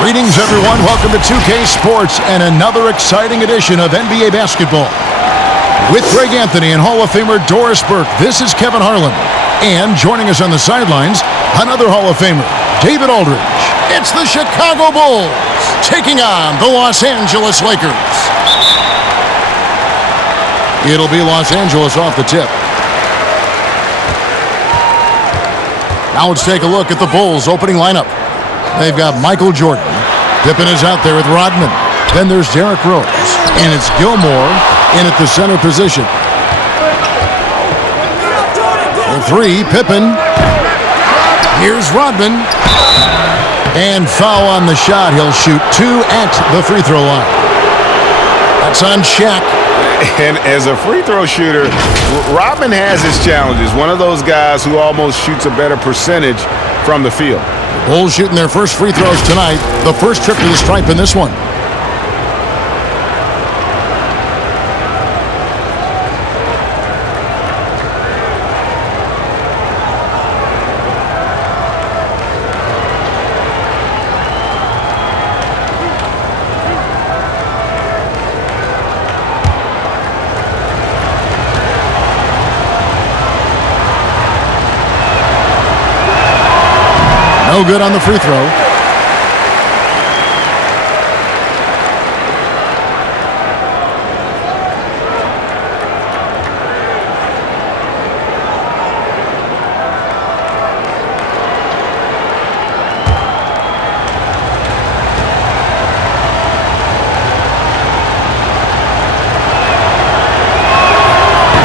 Greetings, everyone. Welcome to 2K Sports and another exciting edition of NBA basketball. With Greg Anthony and Hall of Famer Doris Burke, this is Kevin Harlan. And joining us on the sidelines, another Hall of Famer, David Aldridge. It's the Chicago Bulls taking on the Los Angeles Lakers. It'll be Los Angeles off the tip. Now let's take a look at the Bulls' opening lineup. They've got Michael Jordan. Pippen is out there with Rodman. Then there's Derrick Rose. And it's Gilmore in at the center position. For three, Pippen. Here's Rodman. And foul on the shot. He'll shoot two at the free throw line. That's on Shaq. And as a free throw shooter, Rodman has his challenges. One of those guys who almost shoots a better percentage from the field. Bulls shooting their first free throws tonight. The first trip to the stripe in this one. No good on the free throw.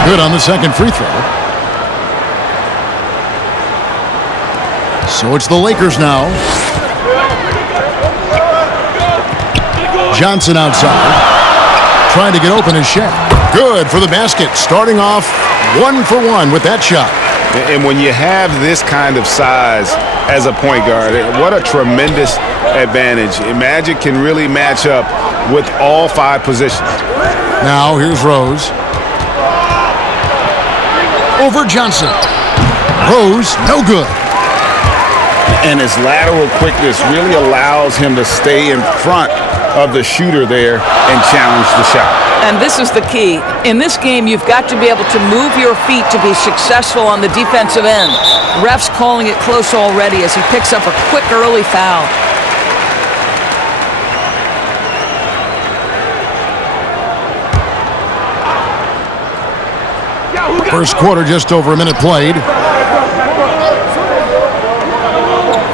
Good on the second free throw. So it's the Lakers now. Johnson outside. Trying to get open is Shaq. Good for the basket. Starting off 1 for 1 with that shot. And when you have this kind of size as a point guard, what a tremendous advantage. Magic can really match up with all 5 positions. Now here's Rose. Over Johnson. Rose, no good. And his lateral quickness really allows him to stay in front of the shooter there and challenge the shot. And this is the key. In this game, you've got to be able to move your feet to be successful on the defensive end. Ref's calling it close already as he picks up a quick early foul. First quarter, just over a minute played.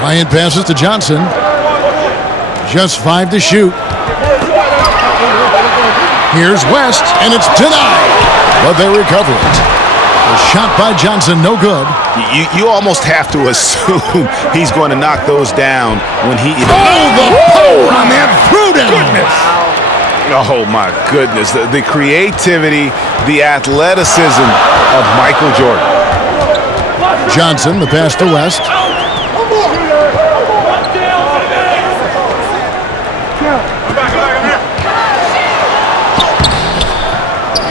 Bryant passes to Johnson. Just 5 to shoot. Here's West, and it's denied. But they recover it. A shot by Johnson, no good. You almost have to assume he's going to knock those down when he... Oh, the power on that throw-down. Oh, my goodness. The creativity, the athleticism of Michael Jordan. Johnson, the pass to West.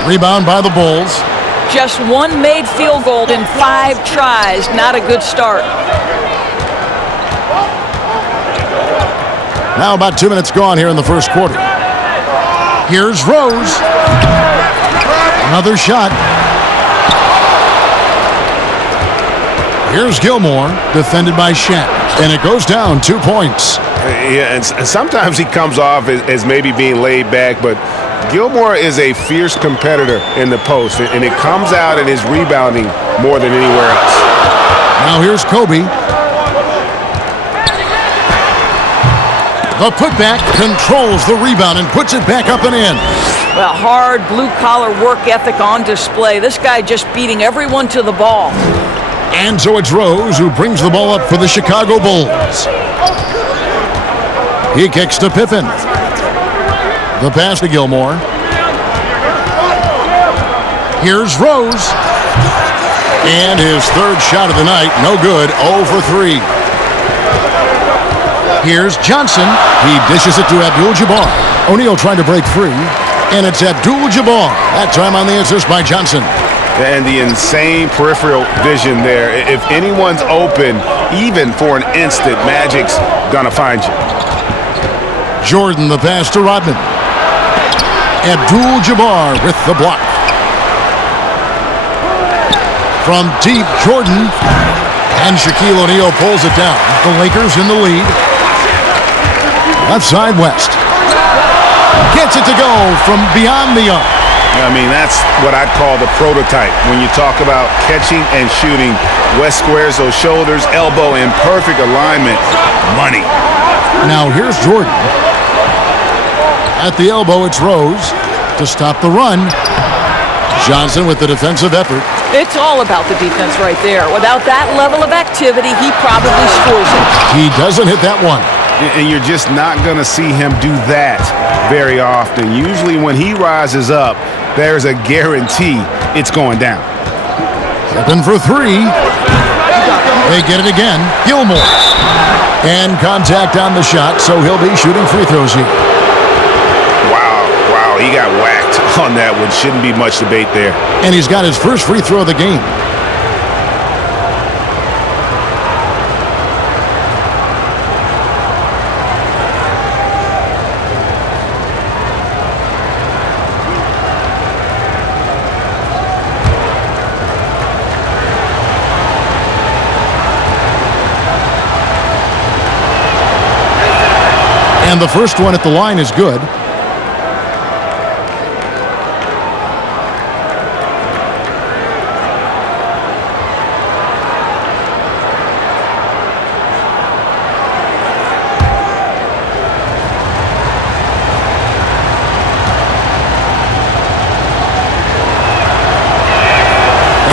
Rebound by the Bulls. Just one made field goal in 5 tries. Not a good start. Now about 2 minutes gone here in the first quarter. Here's Rose. Another shot. Here's Gilmore, defended by Shaq. And it goes down 2 points. Yeah, and sometimes he comes off as maybe being laid back, but Gilmore is a fierce competitor in the post, and it comes out in his rebounding more than anywhere else. Now here's Kobe. The putback controls the rebound and puts it back up and in. Well, hard blue-collar work ethic on display. This guy just beating everyone to the ball. And so it's Rose who brings the ball up for the Chicago Bulls. He kicks to Pippen. The pass to Gilmore. Here's Rose. And his third shot of the night, no good, 0 for 3. Here's Johnson. He dishes it to Abdul-Jabbar. O'Neal trying to break free. And it's Abdul-Jabbar. That time on the assist by Johnson. And the insane peripheral vision there. If anyone's open, even for an instant, Magic's gonna find you. Jordan, the pass to Rodman. Abdul-Jabbar with the block. From deep, Jordan. And Shaquille O'Neal pulls it down. The Lakers in the lead. Left side, West. Gets it to go from beyond the arc. I mean, that's what I'd call the prototype. When you talk about catching and shooting, West squares those shoulders, elbow in perfect alignment. Money. Now here's Jordan. At the elbow, it's Rose to stop the run. Johnson with the defensive effort. It's all about the defense right there. Without that level of activity, he probably scores it. He doesn't hit that one. And you're just not going to see him do that very often. Usually when he rises up, there's a guarantee it's going down. Open for three. They get it again. Gilmore. And contact on the shot, so he'll be shooting free throws here. Wow, he got whacked on that one. Shouldn't be much debate there. And he's got his first free throw of the game. And the first one at the line is good.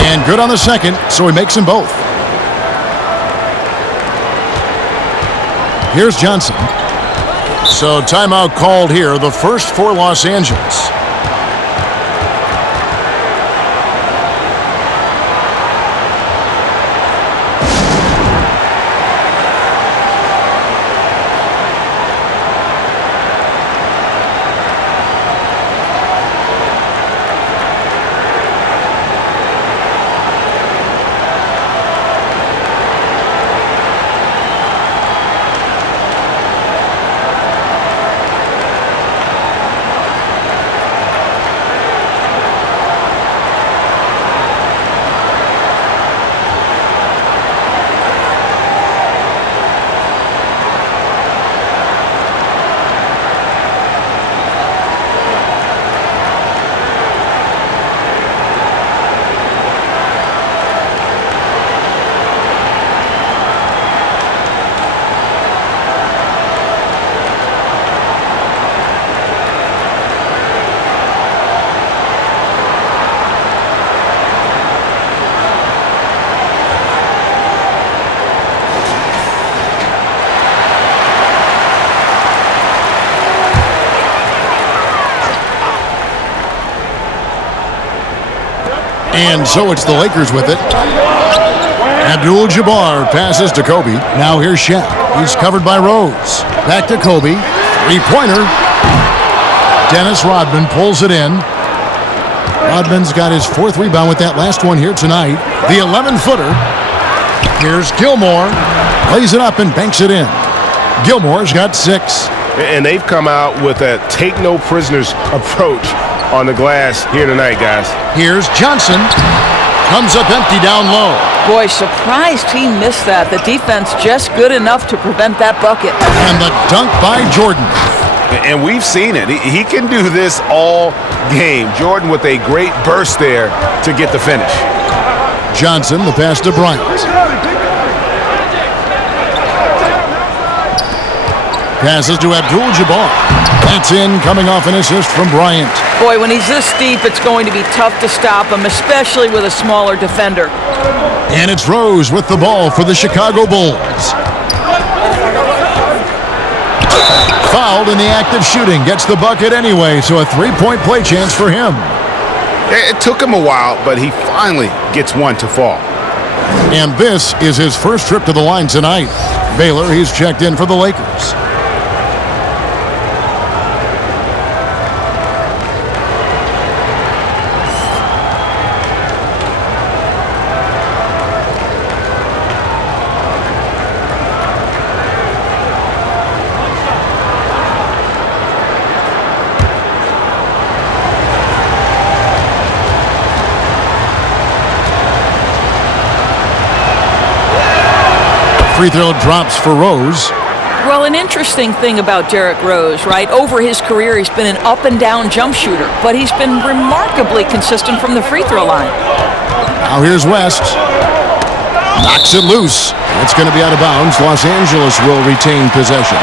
And good on the second, so he makes them both. Here's Johnson. So timeout called here, the first for Los Angeles. And so it's the Lakers with it. Abdul-Jabbar passes to Kobe. Now here's Shaq. He's covered by Rose. Back to Kobe. Three-pointer. Dennis Rodman pulls it in. Rodman's got his fourth rebound with that last one here tonight. The 11-footer. Here's Gilmore. Lays it up and banks it in. Gilmore's got 6. And they've come out with a take-no-prisoners approach on the glass here tonight, guys. Here's Johnson. Comes up empty down low. Boy, surprised he missed that. The defense just good enough to prevent that bucket. And the dunk by Jordan. And we've seen it. He can do this all game. Jordan with a great burst there to get the finish. Johnson, the pass to Bryant. Passes to Abdul-Jabbar. That's in, coming off an assist from Bryant. Boy, when he's this deep, it's going to be tough to stop him, especially with a smaller defender. And it's Rose with the ball for the Chicago Bulls. Fouled in the act of shooting. Gets the bucket anyway, so a three-point play chance for him. It took him a while, but he finally gets one to fall. And this is his first trip to the line tonight. Baylor, he's checked in for the Lakers. Free throw drops for Rose. Well, an interesting thing about Derrick Rose, right? Over his career, he's been an up-and-down jump shooter, but he's been remarkably consistent from the free throw line. Now here's West. Knocks it loose. It's going to be out of bounds. Los Angeles will retain possession.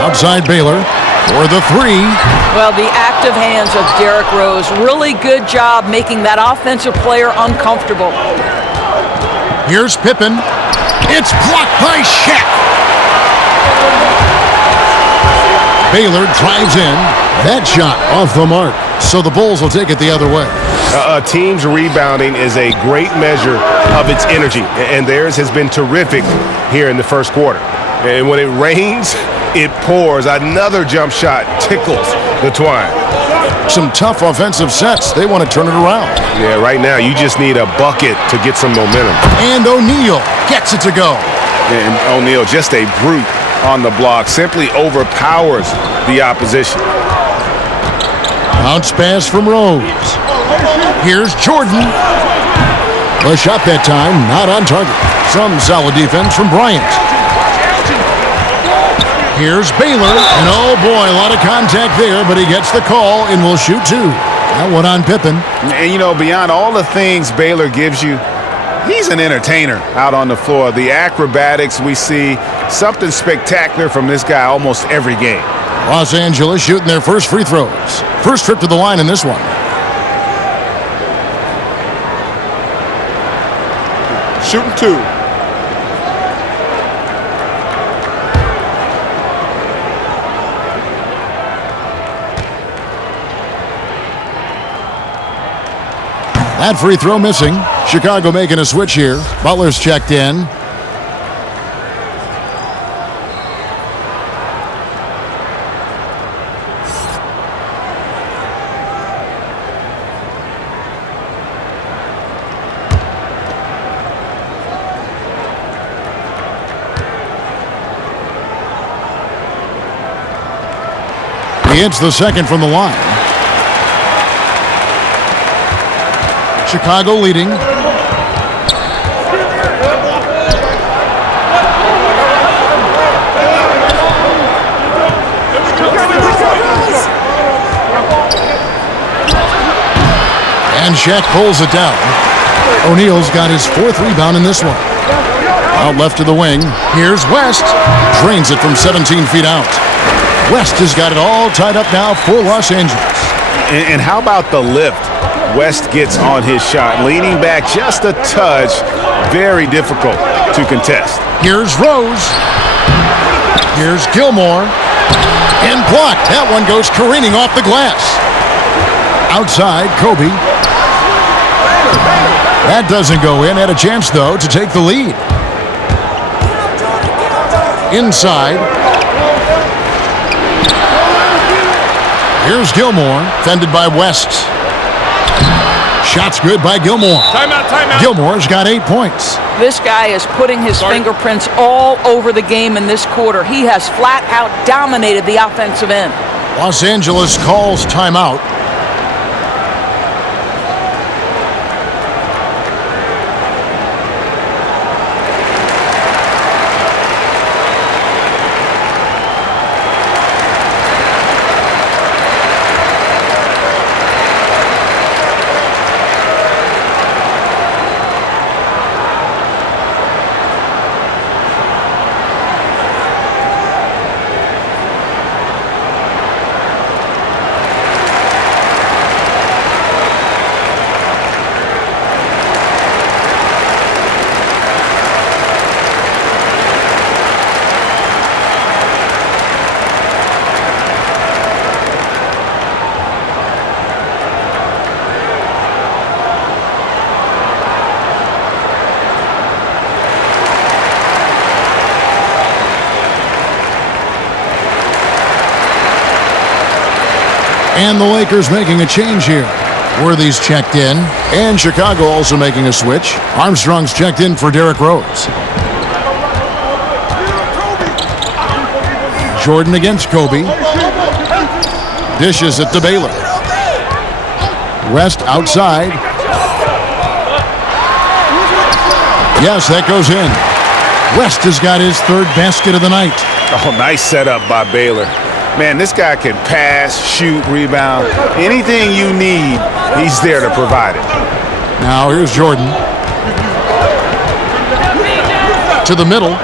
Outside Baylor for the three. Well, the active hands of Derrick Rose. Really good job making that offensive player uncomfortable. Here's Pippen. It's blocked by Shaq. Baylor drives in. That shot off the mark. So the Bulls will take it the other way. A team's rebounding is a great measure of its energy, and theirs has been terrific here in the first quarter. And when it rains, it pours. Another jump shot tickles the twine. Some tough offensive sets. They want to turn it around. Yeah, right now you just need a bucket to get some momentum. And O'Neal gets it to go. And O'Neal, just a brute on the block, simply overpowers the opposition. Bounce pass from Rose. Here's Jordan. The shot that time, not on target. Some solid defense from Bryant. Here's Baylor, and oh boy, a lot of contact there, but he gets the call and will shoot two. That one on Pippen. And you know, beyond all the things Baylor gives you, he's an entertainer out on the floor. The acrobatics we see, something spectacular from this guy almost every game. Los Angeles shooting their first free throws. First trip to the line in this one. Shooting two. That free throw missing. Chicago making a switch here. Butler's checked in. He hits the second from the line. Chicago leading. And Shaq pulls it down. O'Neal's got his fourth rebound in this one. Out left to the wing. Here's West. Drains it from 17 feet out. West has got it all tied up now for Los Angeles. And how about the lift West gets on his shot? Leaning back just a touch. Very difficult to contest. Here's Rose. Here's Gilmore. And blocked. That one goes careening off the glass. Outside, Kobe. That doesn't go in. Had a chance, though, to take the lead. Inside. Here's Gilmore, fended by West. Shot's good by Gilmore. Timeout, timeout. Gilmore's got 8 points. This guy is putting his fingerprints all over the game in this quarter. He has flat out dominated the offensive end. Los Angeles calls timeout. And the Lakers making a change here. Worthy's checked in. And Chicago also making a switch. Armstrong's checked in for Derrick Rose. Jordan against Kobe. Dishes it to Baylor. West outside. Yes, that goes in. West has got his third basket of the night. Oh, nice setup by Baylor. Man, this guy can pass, shoot, rebound. Anything you need, he's there to provide it. Now here's Jordan. To the middle.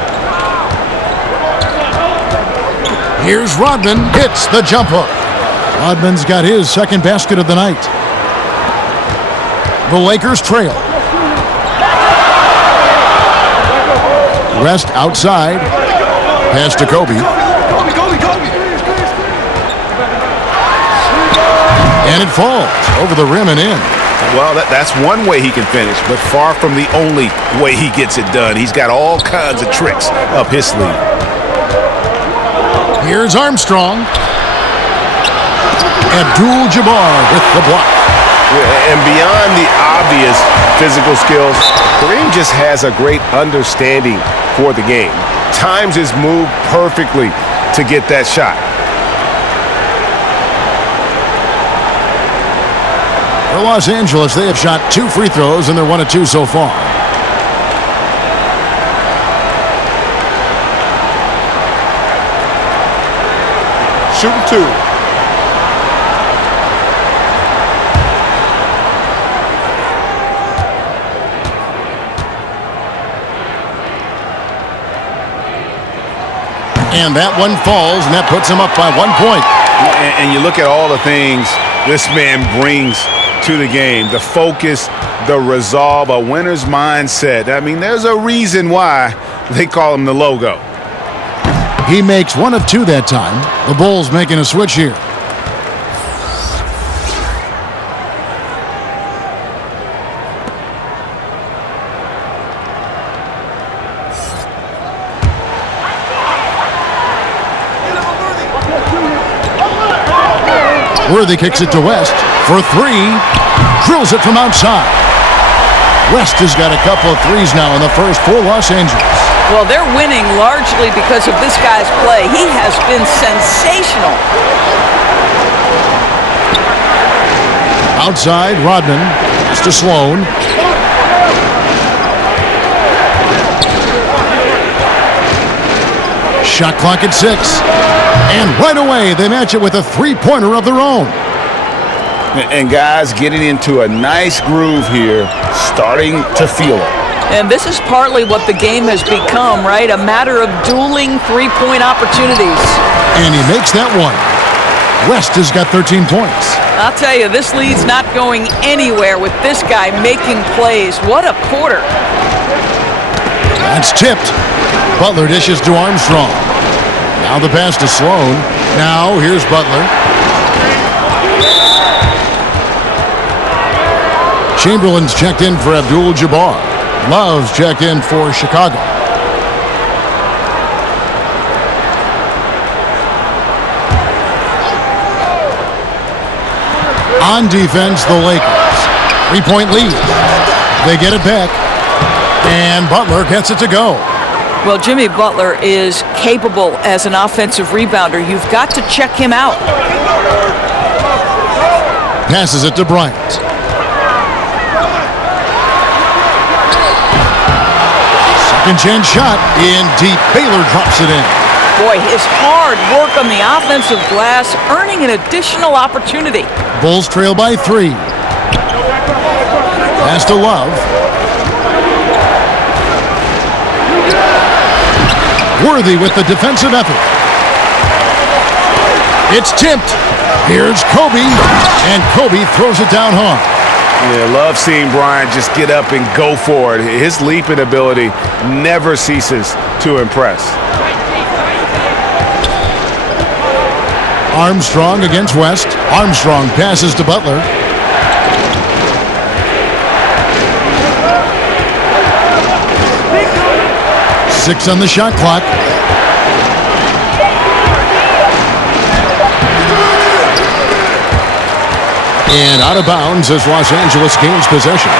Here's Rodman. Hits the jump hook. Rodman's got his second basket of the night. The Lakers trail. West outside. Pass to Kobe. And it falls over the rim and in. Well, that's one way he can finish, but far from the only way he gets it done. He's got all kinds of tricks up his sleeve. Here's Armstrong. Abdul-Jabbar with the block. And beyond the obvious physical skills, Kareem just has a great understanding for the game. Times his move perfectly to get that shot. For Los Angeles, they have shot 2 free throws, and they're 1 of 2 so far. Shooting 2. And that one falls, and that puts him up by 1 point. And you look at all the things this man brings to the game. The focus, the resolve, a winner's mindset. I mean, there's a reason why they call him the logo. He makes 1 of 2 that time. The Bulls making a switch here. Worthy kicks it to West for 3. Drills it from outside. West has got a couple of threes now in the first for Los Angeles. Well, they're winning largely because of this guy's play. He has been sensational. Outside, Rodman. It's to Sloan. Shot clock at 6. And right away, they match it with a three-pointer of their own. And guys getting into a nice groove here, starting to feel it. And this is partly what the game has become, right? A matter of dueling three-point opportunities. And he makes that one. West has got 13 points. I'll tell you, this lead's not going anywhere with this guy making plays. What a quarter. That's tipped. Butler dishes to Armstrong. Now the pass to Sloan. Now here's Butler. Chamberlain's checked in for Abdul-Jabbar. Love's checked in for Chicago. On defense, the Lakers. 3-point lead. They get it back. And Butler gets it to go. Well, Jimmy Butler is capable as an offensive rebounder. You've got to check him out. Passes it to Bryant. Second chance shot in deep. Baylor drops it in. Boy, his hard work on the offensive glass, earning an additional opportunity. Bulls trail by 3. Pass to Love. Worthy with the defensive effort. It's tipped. Here's Kobe, and Kobe throws it down hard. Yeah, love seeing Bryant just get up and go for it. His leaping ability never ceases to impress. Armstrong against West. Armstrong passes to Butler. Six on the shot clock. And out of bounds as Los Angeles gains possession.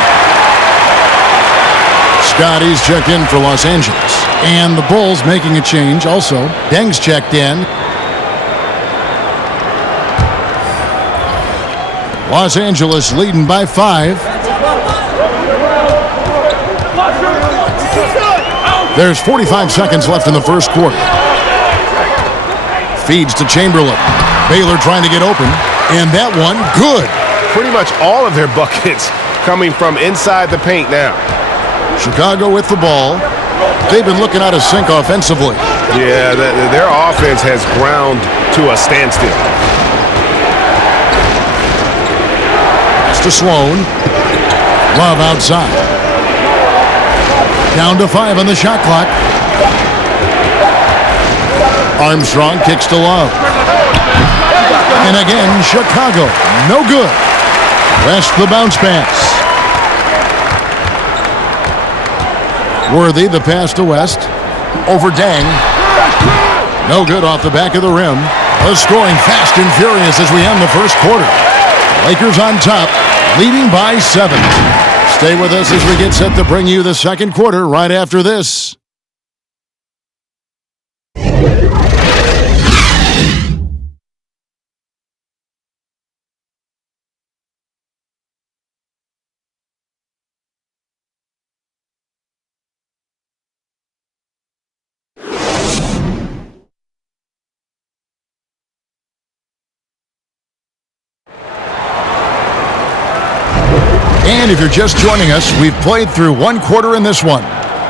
Scotty's checked in for Los Angeles. And the Bulls making a change also. Deng's checked in. Los Angeles leading by 5. There's 45 seconds left in the first quarter. Feeds to Chamberlain. Baylor trying to get open. And that one, good. Pretty much all of their buckets coming from inside the paint now. Chicago with the ball. They've been looking out of sync offensively. Yeah, their offense has ground to a standstill. It's to Sloan. Love outside. Down to 5 on the shot clock. Armstrong kicks to Love. And again, Chicago. No good. West the bounce pass. Worthy, the pass to West. Over Dang. No good off the back of the rim. The scoring fast and furious as we end the first quarter. Lakers on top, leading by 7. Stay with us as we get set to bring you the second quarter right after this. And if you're just joining us, we've played through one quarter in this one.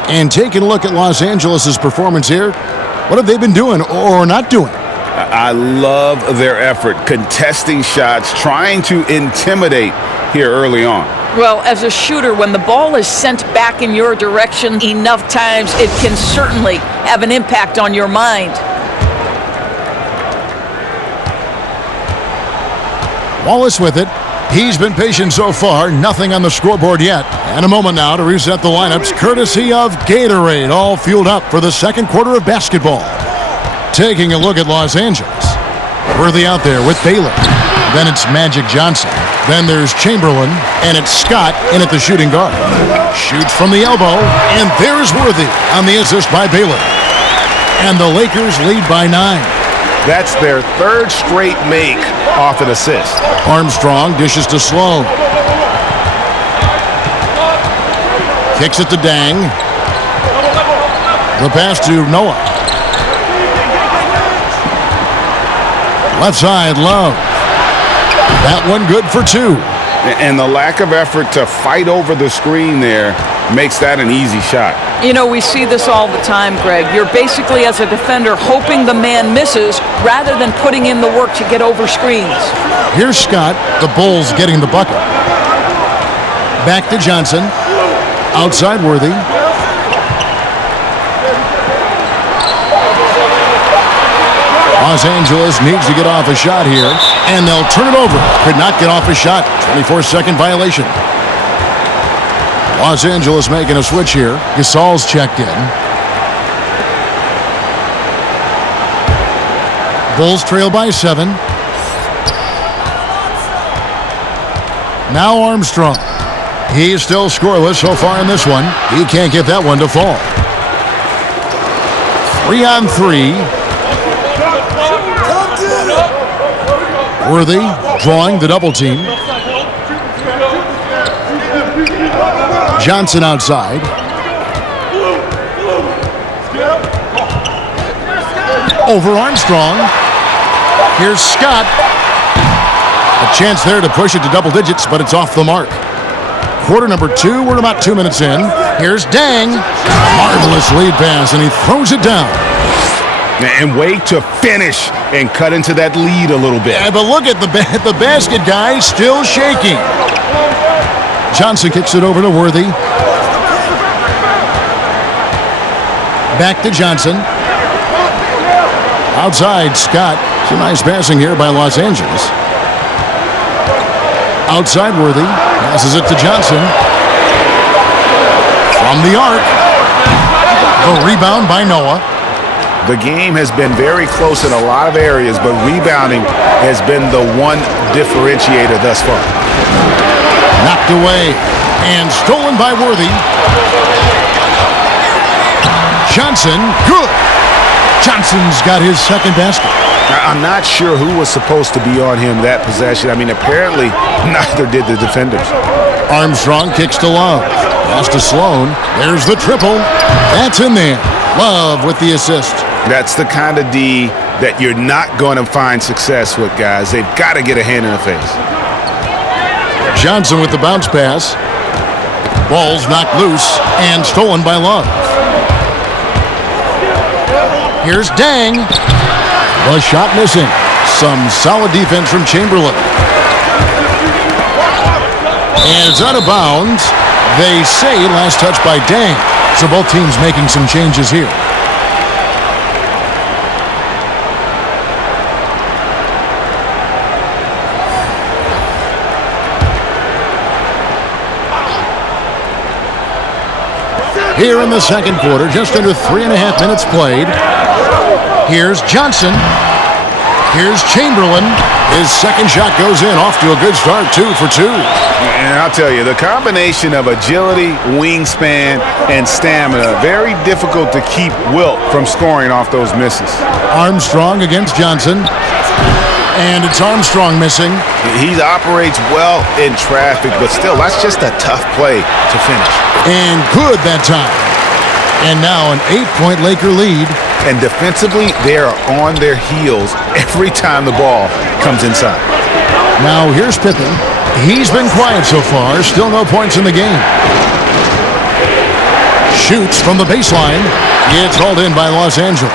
And taking a look at Los Angeles' performance here, what have they been doing or not doing? I love their effort, contesting shots, trying to intimidate here early on. Well, as a shooter, when the ball is sent back in your direction enough times, it can certainly have an impact on your mind. Wallace with it. He's been patient so far, nothing on the scoreboard yet. And a moment now to reset the lineups, courtesy of Gatorade, all fueled up for the second quarter of basketball. Taking a look at Los Angeles. Worthy out there with Baylor. Then it's Magic Johnson. Then there's Chamberlain, and it's Scott in at the shooting guard. Shoots from the elbow, and there's Worthy on the assist by Baylor. And the Lakers lead by 9. That's their third straight make off an assist. Armstrong dishes to Sloan. Kicks it to Dang. The pass to Noah. Left side, Love. That one good for 2. And the lack of effort to fight over the screen there makes that an easy shot. You know, we see this all the time, Greg. You're basically, as a defender, hoping the man misses rather than putting in the work to get over screens. Here's Scott. The Bulls getting the bucket. Back to Johnson. Outside Worthy. Los Angeles needs to get off a shot here, and they'll turn it over. Could not get off a shot. 24-second violation. Los Angeles making a switch here. Gasol's checked in. Bulls trail by 7. Now Armstrong. He's still scoreless so far in this one. He can't get that one to fall. 3 on 3. Worthy drawing the double team. Johnson outside. Over Armstrong. Here's Scott. A chance there to push it to double digits, but it's off the mark. Quarter number 2, we're about 2 minutes in. Here's Dang. Marvelous lead pass, and he throws it down. And wait to finish and cut into that lead a little bit. Yeah, but look at the basket guy still shaking. Johnson kicks it over to Worthy. Back to Johnson. Outside, Scott. Some nice passing here by Los Angeles. Outside, Worthy. Passes it to Johnson. From the arc. The rebound by Noah. The game has been very close in a lot of areas, but rebounding has been the one differentiator thus far. Knocked away and stolen by Worthy. Johnson, good. Johnson's got his second basket. I'm not sure who was supposed to be on him that possession. I mean, apparently neither did the defenders. Armstrong kicks to Love. Pass to Sloan. There's the triple. That's in there. Love with the assist. That's the kind of D that you're not going to find success with, guys. They've got to get a hand in the face. Johnson with the bounce pass. Ball's knocked loose and stolen by Love. Here's Dang. The shot missing. Some solid defense from Chamberlain. And it's out of bounds. They say last touch by Dang. So both teams making some changes here. Here in the second quarter, just under 3.5 minutes played. Here's Johnson. Here's Chamberlain. His second shot goes in, off to a good start, 2 for 2. And I'll tell you, the combination of agility, wingspan, and stamina, very difficult to keep Wilt from scoring off those misses. Armstrong against Johnson. And it's Armstrong missing. He operates well in traffic, but still, that's just a tough play to finish. And good that time. And now an 8-point Laker lead. And defensively, they are on their heels every time the ball comes inside. Now here's Pippen. He's been quiet so far. Still no points in the game. Shoots from the baseline. It's hauled in by Los Angeles.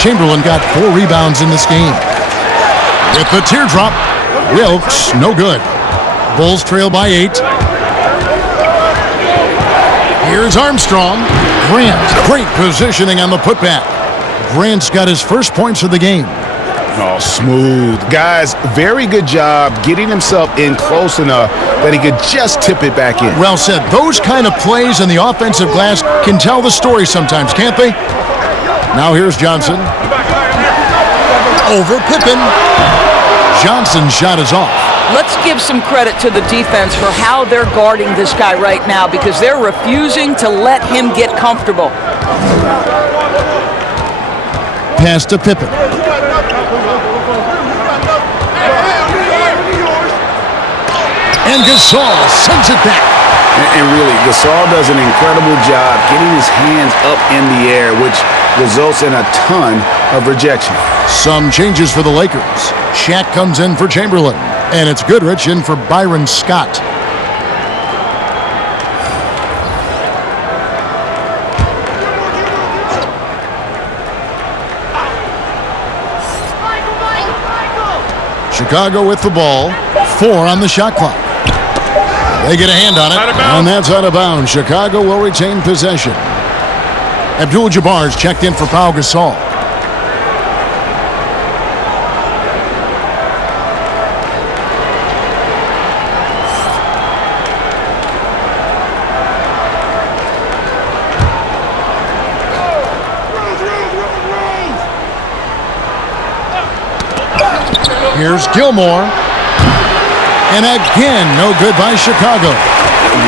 Chamberlain got 4 rebounds in this game. With the teardrop, Wilkes, no good. Bulls trail by 8. Here's Armstrong. Grant, great positioning on the putback. Grant's got his first points of the game. Oh, smooth. Guys, very good job getting himself in close enough that he could just tip it back in. Well said. Those kind of plays in the offensive glass can tell the story sometimes, can't they? Now here's Johnson. Over Pippen. Johnson's shot is off. Let's give some credit to the defense for how they're guarding this guy right now because they're refusing to let him get comfortable. Pass to Pippen. And Gasol sends it back. And really, Gasol does an incredible job getting his hands up in the air, which results in a ton of rejection. Some changes for the Lakers. Shaq comes in for Chamberlain. And it's Goodrich in for Byron Scott. Chicago with the ball. 4 on the shot clock. They get a hand on it, and that's out of bounds. Chicago will retain possession. Abdul-Jabbar's checked in for Pau Gasol. Here's Gilmore. And again, no good by Chicago.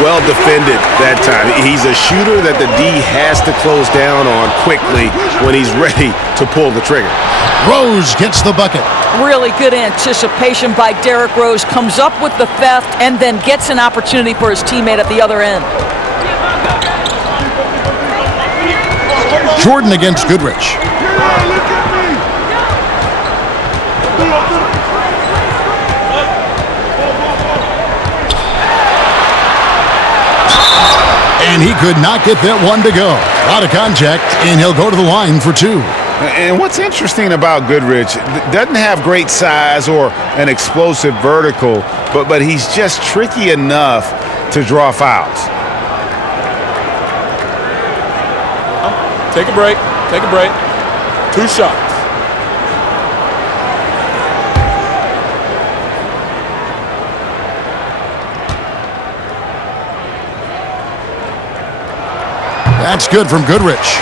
Well defended that time. He's a shooter that the D has to close down on quickly when he's ready to pull the trigger. Rose gets the bucket. Really good anticipation by Derrick Rose. Comes up with the theft and then gets an opportunity for his teammate at the other end. Jordan against Goodrich. And he could not get that one to go. Out of contact, and he'll go to the line for 2. And what's interesting about Goodrich, doesn't have great size or an explosive vertical, but he's just tricky enough to draw fouls. Take a break. Take a break. 2 shots. That's good from Goodrich.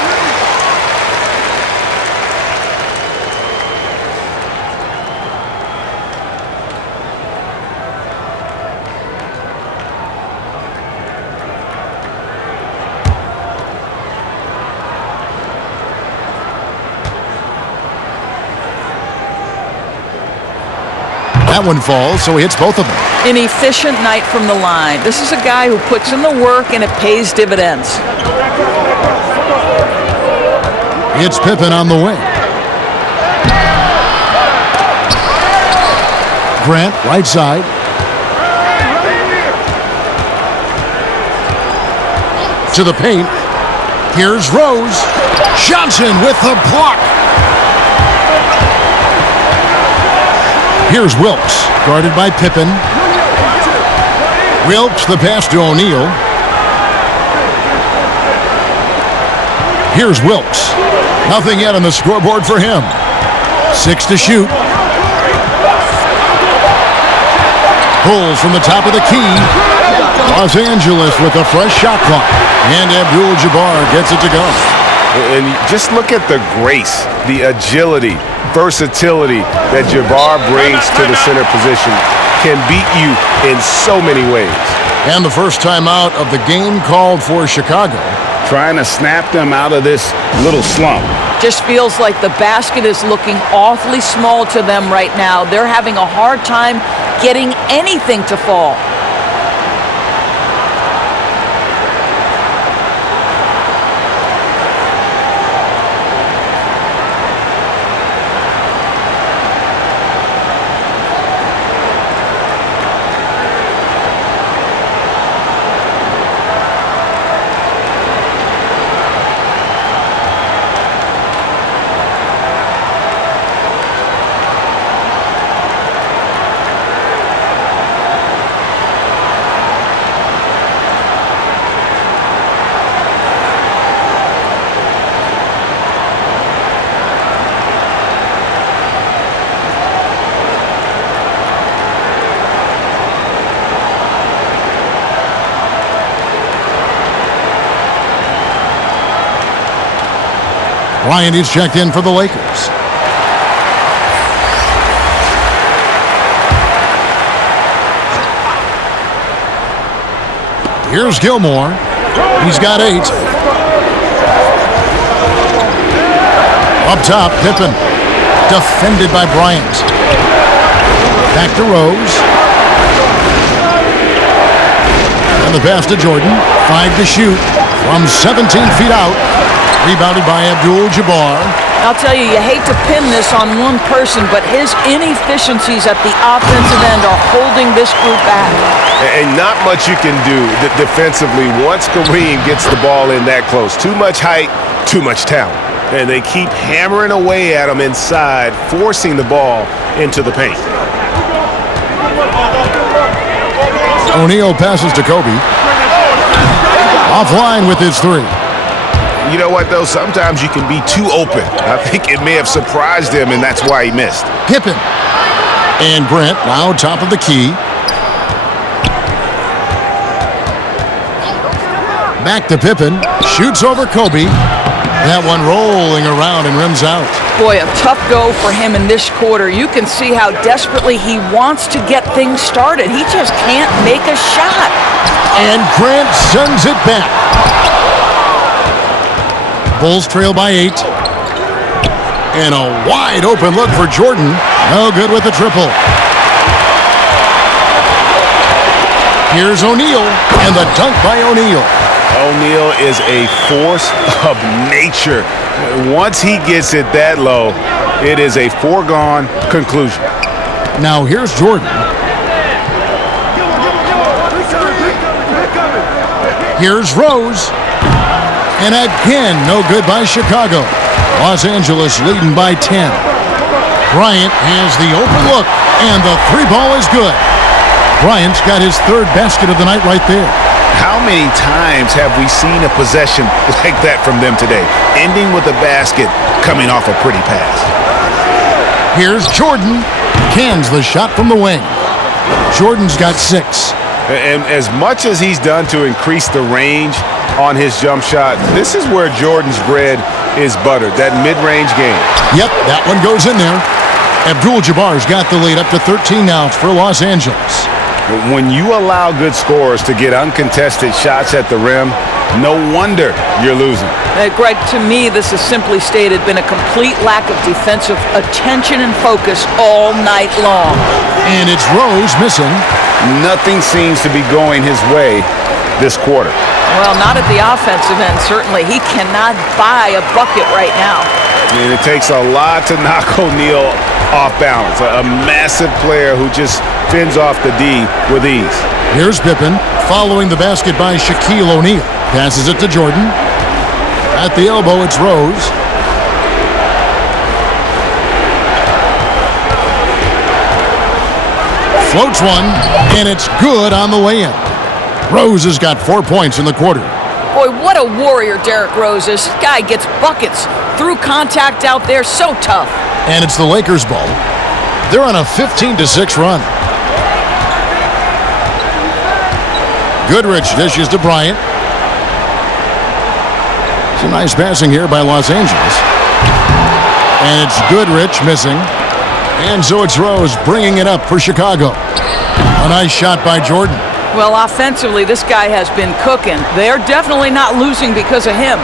That one falls, so he hits both of them. An efficient night from the line. This is a guy who puts in the work and it pays dividends. It's Pippen on the wing. Grant, right side. To the paint. Here's Rose. Johnson with the block. Here's Wilkes, guarded by Pippen. Wilkes, the pass to O'Neal. Here's Wilkes. Nothing yet on the scoreboard for him. 6 to shoot. Pulls from the top of the key. Los Angeles with a fresh shot clock. And Abdul-Jabbar gets it to go. And just look at the grace, the agility, versatility that Jabbar brings to the center position. Can beat you in so many ways. And the first time out of the game called for Chicago. Trying to snap them out of this little slump. Just feels like the basket is looking awfully small to them right now. They're having a hard time getting anything to fall. Bryant is checked in for the Lakers. Here's Gilmore. He's got 8. Up top, Pippen. Defended by Bryant. Back to Rose. And the pass to Jordan. 5 to shoot from 17 feet out. Rebounded by Abdul-Jabbar. I'll tell you, you hate to pin this on one person, but his inefficiencies at the offensive end are holding this group back. And not much you can do defensively once Kareem gets the ball in that close. Too much height, too much talent. And they keep hammering away at him inside, forcing the ball into the paint. O'Neal passes to Kobe. Offline with his 3. You know what, though? Sometimes you can be too open. I think it may have surprised him, and that's why he missed. Pippen. And Grant now top of the key. Back to Pippen. Shoots over Kobe. That one rolling around and rims out. Boy, a tough go for him in this quarter. You can see how desperately he wants to get things started. He just can't make a shot. And Grant sends it back. Bulls trail by 8. And a wide open look for Jordan. No good with the triple. Here's O'Neal, and the dunk by O'Neal. O'Neal is a force of nature. Once he gets it that low, it is a foregone conclusion. Now here's Jordan. Here's Rose. And again, no good by Chicago. Los Angeles leading by 10. Bryant has the open look, and the 3 ball is good. Bryant's got his 3rd basket of the night right there. How many times have we seen a possession like that from them today? Ending with a basket, coming off a pretty pass. Here's Jordan. Cans the shot from the wing. Jordan's got 6. And as much as he's done to increase the range on his jump shot, this is where Jordan's bread is buttered, that mid-range game. Yep, that one goes in there. Abdul-Jabbar's got the lead up to 13 now for Los Angeles. When you allow good scorers to get uncontested shots at the rim, no wonder you're losing. Greg, to me, this is simply stated been a complete lack of defensive attention and focus all night long. And it's Rose missing. Nothing seems to be going his way this quarter. Well, not at the offensive end, certainly. He cannot buy a bucket right now. And it takes a lot to knock O'Neal off balance. A massive player who just fends off the D with ease. Here's Pippen following the basket by Shaquille O'Neal. Passes it to Jordan. At the elbow, it's Rose. Floats one, and it's good on the way in. Rose has got 4 points in the quarter. Boy, what a warrior Derrick Rose is. This guy gets buckets through contact out there. So tough. And it's the Lakers' ball. They're on a 15-6 run. Goodrich dishes to Bryant. It's a nice passing here by Los Angeles. And it's Goodrich missing. And so it's Rose bringing it up for Chicago. A nice shot by Jordan. Well, offensively, this guy has been cooking. They're definitely not losing because of him.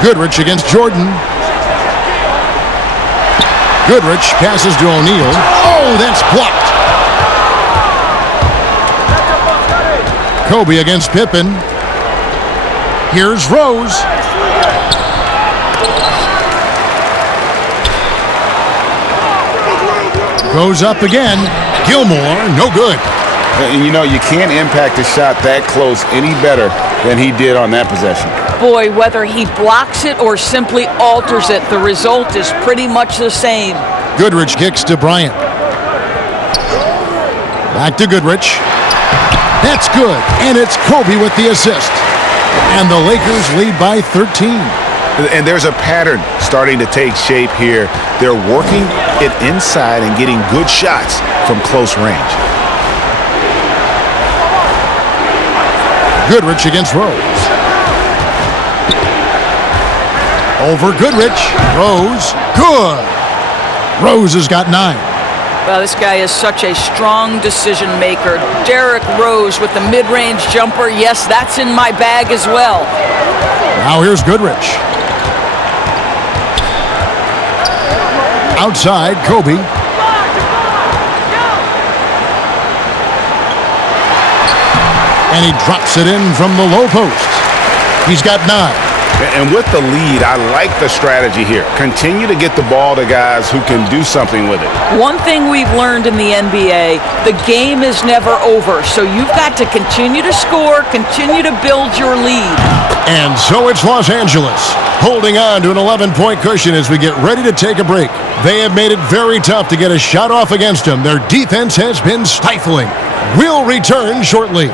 Goodrich against Jordan. Goodrich passes to O'Neal. Oh, that's blocked. Kobe against Pippen. Here's Rose. Goes up again. Gilmore, no good. And you know, you can't impact a shot that close any better than he did on that possession. Boy, whether he blocks it or simply alters it, the result is pretty much the same. Goodrich kicks to Bryant. Back to Goodrich. That's good, and it's Kobe with the assist. And the Lakers lead by 13. And there's a pattern starting to take shape here. They're working it inside and getting good shots from close range. Goodrich against Rose. Over Goodrich. Rose. Good. Rose has got 9. Well, this guy is such a strong decision maker. Derrick Rose with the mid-range jumper. Yes, that's in my bag as well. Now here's Goodrich. Outside, Kobe. And he drops it in from the low post. He's got 9. And with the lead, I like the strategy here. Continue to get the ball to guys who can do something with it. One thing we've learned in the NBA, the game is never over. So you've got to continue to score, continue to build your lead. And so it's Los Angeles, holding on to an 11-point cushion as we get ready to take a break. They have made it very tough to get a shot off against them. Their defense has been stifling. We'll return shortly.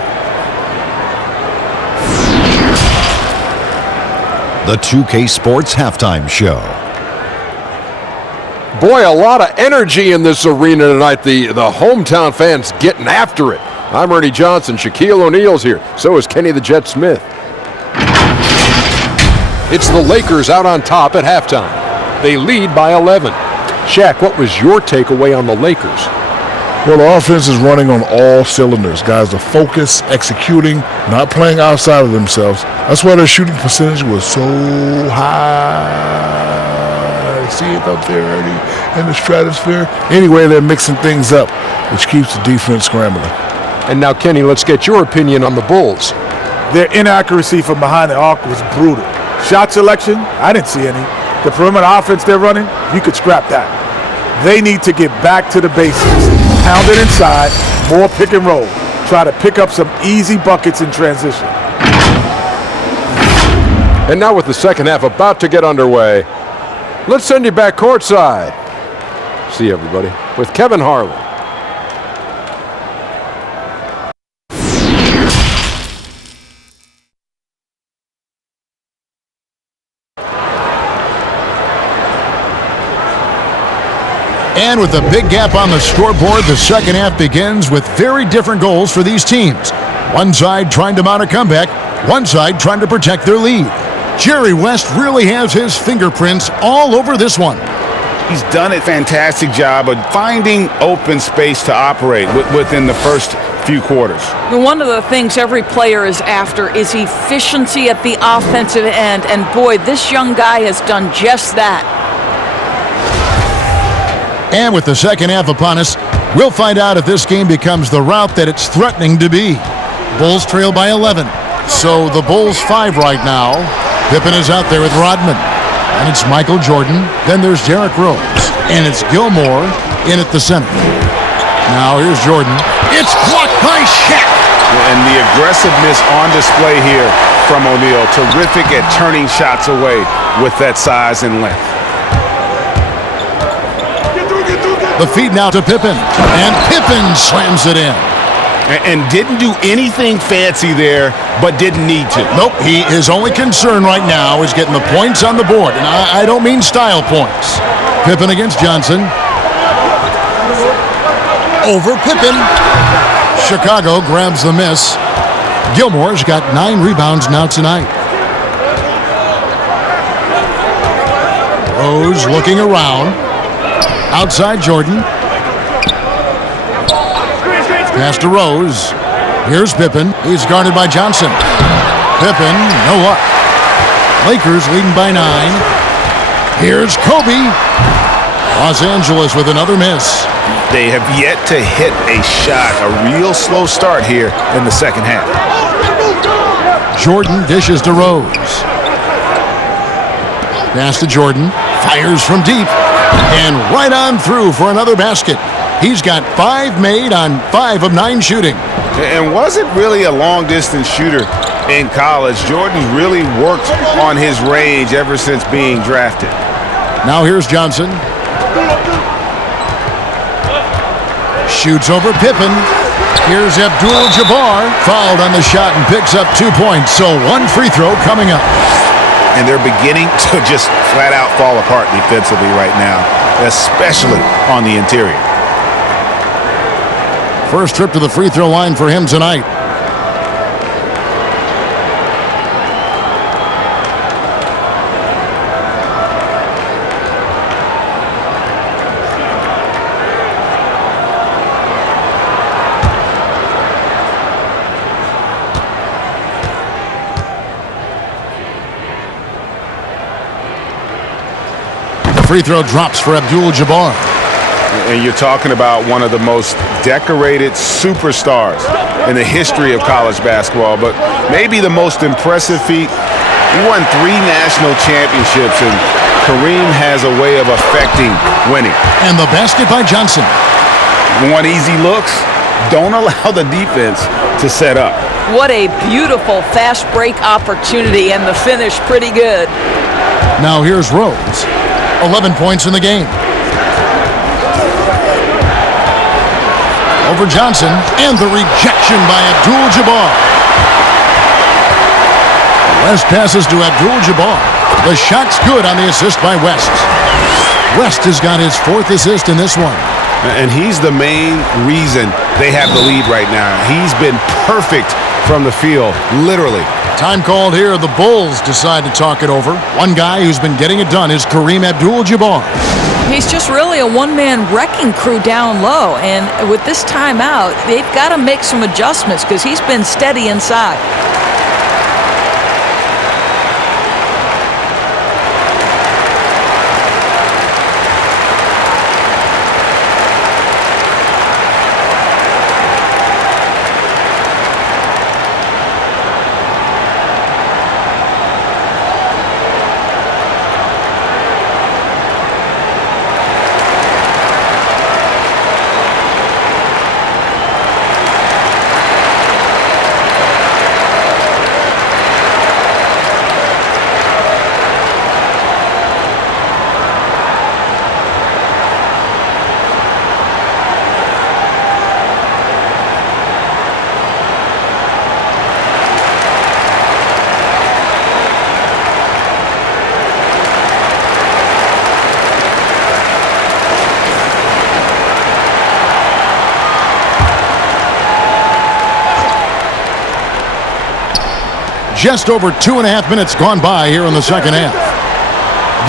The 2K Sports Halftime Show. Boy, a lot of energy in this arena tonight. The hometown fans getting after it. I'm Ernie Johnson. Shaquille O'Neal's here. So is Kenny the Jet Smith. It's the Lakers out on top at halftime. They lead by 11. Shaq, what was your takeaway on the Lakers? Well, the offense is running on all cylinders. Guys are focused, executing, not playing outside of themselves. That's why their shooting percentage was so high. See it up there, Ernie, in the stratosphere? Anyway, they're mixing things up, which keeps the defense scrambling. And now, Kenny, let's get your opinion on the Bulls. Their inaccuracy from behind the arc was brutal. Shot selection, I didn't see any. The perimeter offense they're running, you could scrap that. They need to get back to the basics. Pound it inside, more pick and roll. Try to pick up some easy buckets in transition. And now with the second half about to get underway, let's send you back courtside. See everybody with Kevin Harlan. And with a big gap on the scoreboard, the second half begins with very different goals for these teams. One side trying to mount a comeback, one side trying to protect their lead. Jerry West really has his fingerprints all over this one. He's done a fantastic job of finding open space to operate within the first few quarters. One of the things every player is after is efficiency at the offensive end. And boy, this young guy has done just that. And with the second half upon us, we'll find out if this game becomes the rout that it's threatening to be. Bulls trail by 11. So the Bulls 5 right now. Pippen is out there with Rodman. And it's Michael Jordan. Then there's Derrick Rose. And it's Gilmore in at the center. Now here's Jordan. It's blocked by Shaq. And the aggressiveness on display here from O'Neal. Terrific at turning shots away with that size and length. The feed now to Pippen. And Pippen slams it in. And didn't do anything fancy there, but didn't need to. Nope, his only concern right now is getting the points on the board. And I don't mean style points. Pippen against Johnson. Over Pippen. Chicago grabs the miss. Gilmore's got 9 rebounds now tonight. Rose looking around. Outside Jordan. Pass to Rose. Here's Pippen. He's guarded by Johnson. Pippen, no luck. Lakers leading by 9. Here's Kobe. Los Angeles with another miss. They have yet to hit a shot. A real slow start here in the second half. Jordan dishes to Rose. Pass to Jordan. Fires from deep. And right on through for another basket. He's got 5 made on 5 of 9 shooting. And wasn't really a long-distance shooter in college. Jordan really worked on his range ever since being drafted. Now here's Johnson. Shoots over Pippen. Here's Abdul-Jabbar. Fouled on the shot and picks up 2 points. So 1 free throw coming up. And they're beginning to just flat out fall apart defensively right now, especially on the interior. First trip to the free throw line for him tonight. Free throw drops for Abdul-Jabbar. And you're talking about one of the most decorated superstars in the history of college basketball, but maybe the most impressive feat. He won 3 national championships, and Kareem has a way of affecting winning. And the basket by Johnson. Want easy looks? Don't allow the defense to set up. What a beautiful fast break opportunity, and the finish pretty good. Now here's Rose. 11 points in the game. Over Johnson, and the rejection by Abdul-Jabbar. West passes to Abdul-Jabbar. The shot's good on the assist by West. West has got his 4th assist in this one. And he's the main reason they have the lead right now. He's been perfect from the field, literally. Time called here. The Bulls decide to talk it over. One guy who's been getting it done is Kareem Abdul-Jabbar. He's just really a one-man wrecking crew down low. And with this timeout, they've got to make some adjustments because he's been steady inside. Just over 2.5 minutes gone by here in the second half.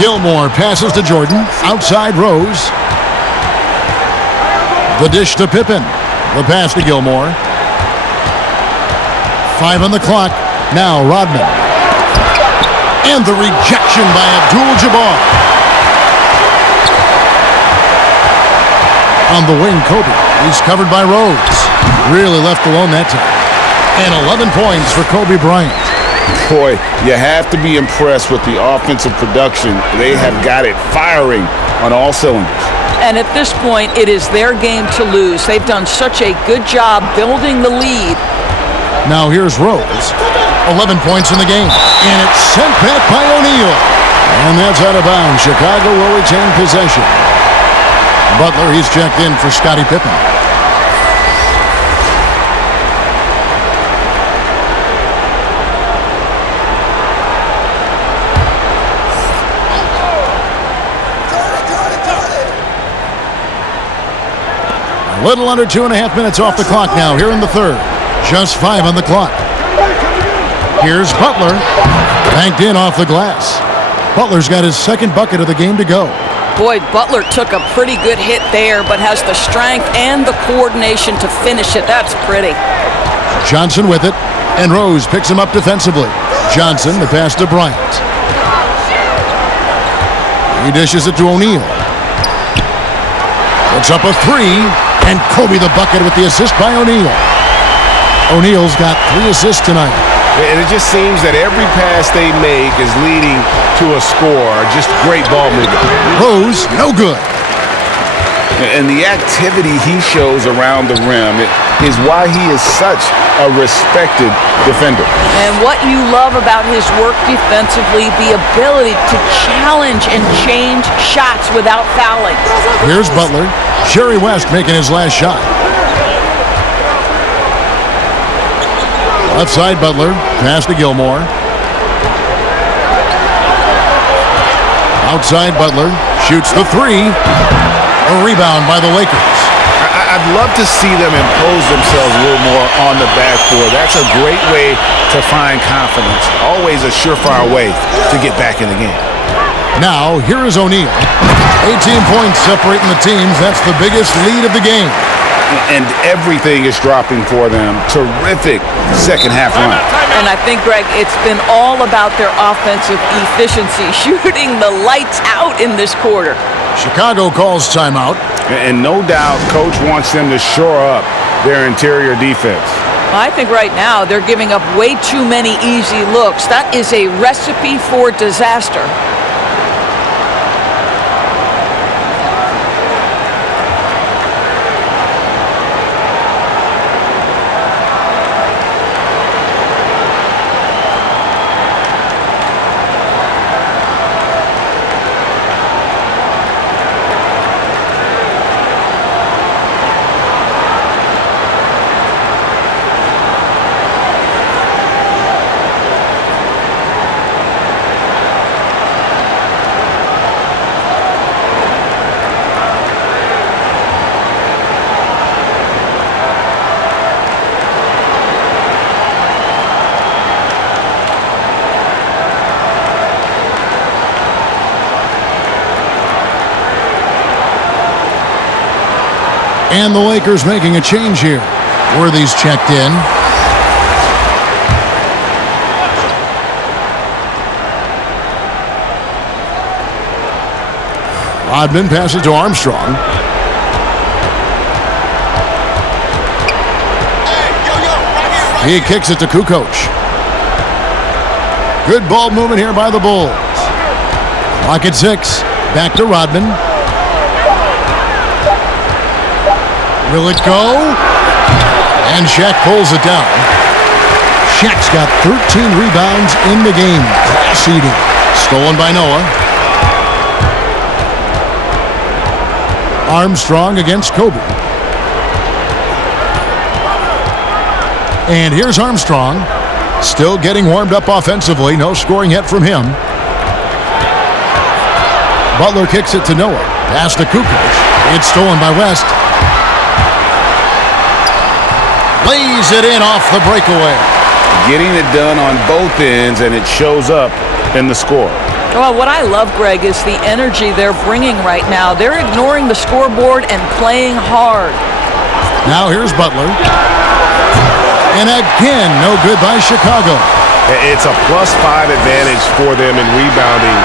Gilmore passes to Jordan. Outside Rose. The dish to Pippen. The pass to Gilmore. 5 on the clock. Now Rodman. And the rejection by Abdul-Jabbar. On the wing, Kobe. He's covered by Rose. Really left alone that time. And 11 points for Kobe Bryant. Boy, you have to be impressed with the offensive production. They have got it firing on all cylinders. And at this point, it is their game to lose. They've done such a good job building the lead. Now here's Rose. 11 points in the game. And it's sent back by O'Neal. And that's out of bounds. Chicago will retain possession. Butler, he's checked in for Scottie Pippen. A little under 2.5 minutes off the clock now here in the third. Just 5 on the clock. Here's Butler. Banked in off the glass. Butler's got his second bucket of the game to go. Boy, Butler took a pretty good hit there, but has the strength and the coordination to finish it. That's pretty. Johnson with it, and Rose picks him up defensively. Johnson, the pass to Bryant. He dishes it to O'Neal. Puts up a three, and Kobe the bucket with the assist by O'Neal. O'Neal's got 3 assists tonight. And it just seems that every pass they make is leading to a score. Just great ball movement. Rose, no good. And the activity he shows around the rim is why he is such a respected defender. And what you love about his work defensively, the ability to challenge and change shots without fouling. Here's Butler. Jerry West making his last shot. Left side, Butler. Pass to Gilmore. Outside, Butler. Shoots the three. A rebound by the Lakers. I'd love to see them impose themselves a little more on the backboard. That's a great way to find confidence. Always a surefire way to get back in the game. Now, here is O'Neal. 18 points separating the teams. That's the biggest lead of the game. And everything is dropping for them. Terrific second half run. And I think, Greg, it's been all about their offensive efficiency, shooting the lights out in this quarter. Chicago calls timeout. And no doubt, Coach wants them to shore up their interior defense. I think right now they're giving up way too many easy looks. That is a recipe for disaster. And the Lakers making a change here. Worthy's checked in. Rodman passes to Armstrong. He kicks it to Kukoc. Good ball movement here by the Bulls. Clock at 6. Back to Rodman. Will it go? And Shaq pulls it down. Shaq's got 13 rebounds in the game. Class eating. Stolen by Noah. Armstrong against Kobe. And here's Armstrong. Still getting warmed up offensively. No scoring yet from him. Butler kicks it to Noah. Pass to Kukoc. It's stolen by West. Lays it in off the breakaway. Getting it done on both ends, and it shows up in the score. Well, what I love, Greg, is the energy they're bringing right now. They're ignoring the scoreboard and playing hard. Now here's Butler. And again, no good by Chicago. It's a +5 advantage for them in rebounding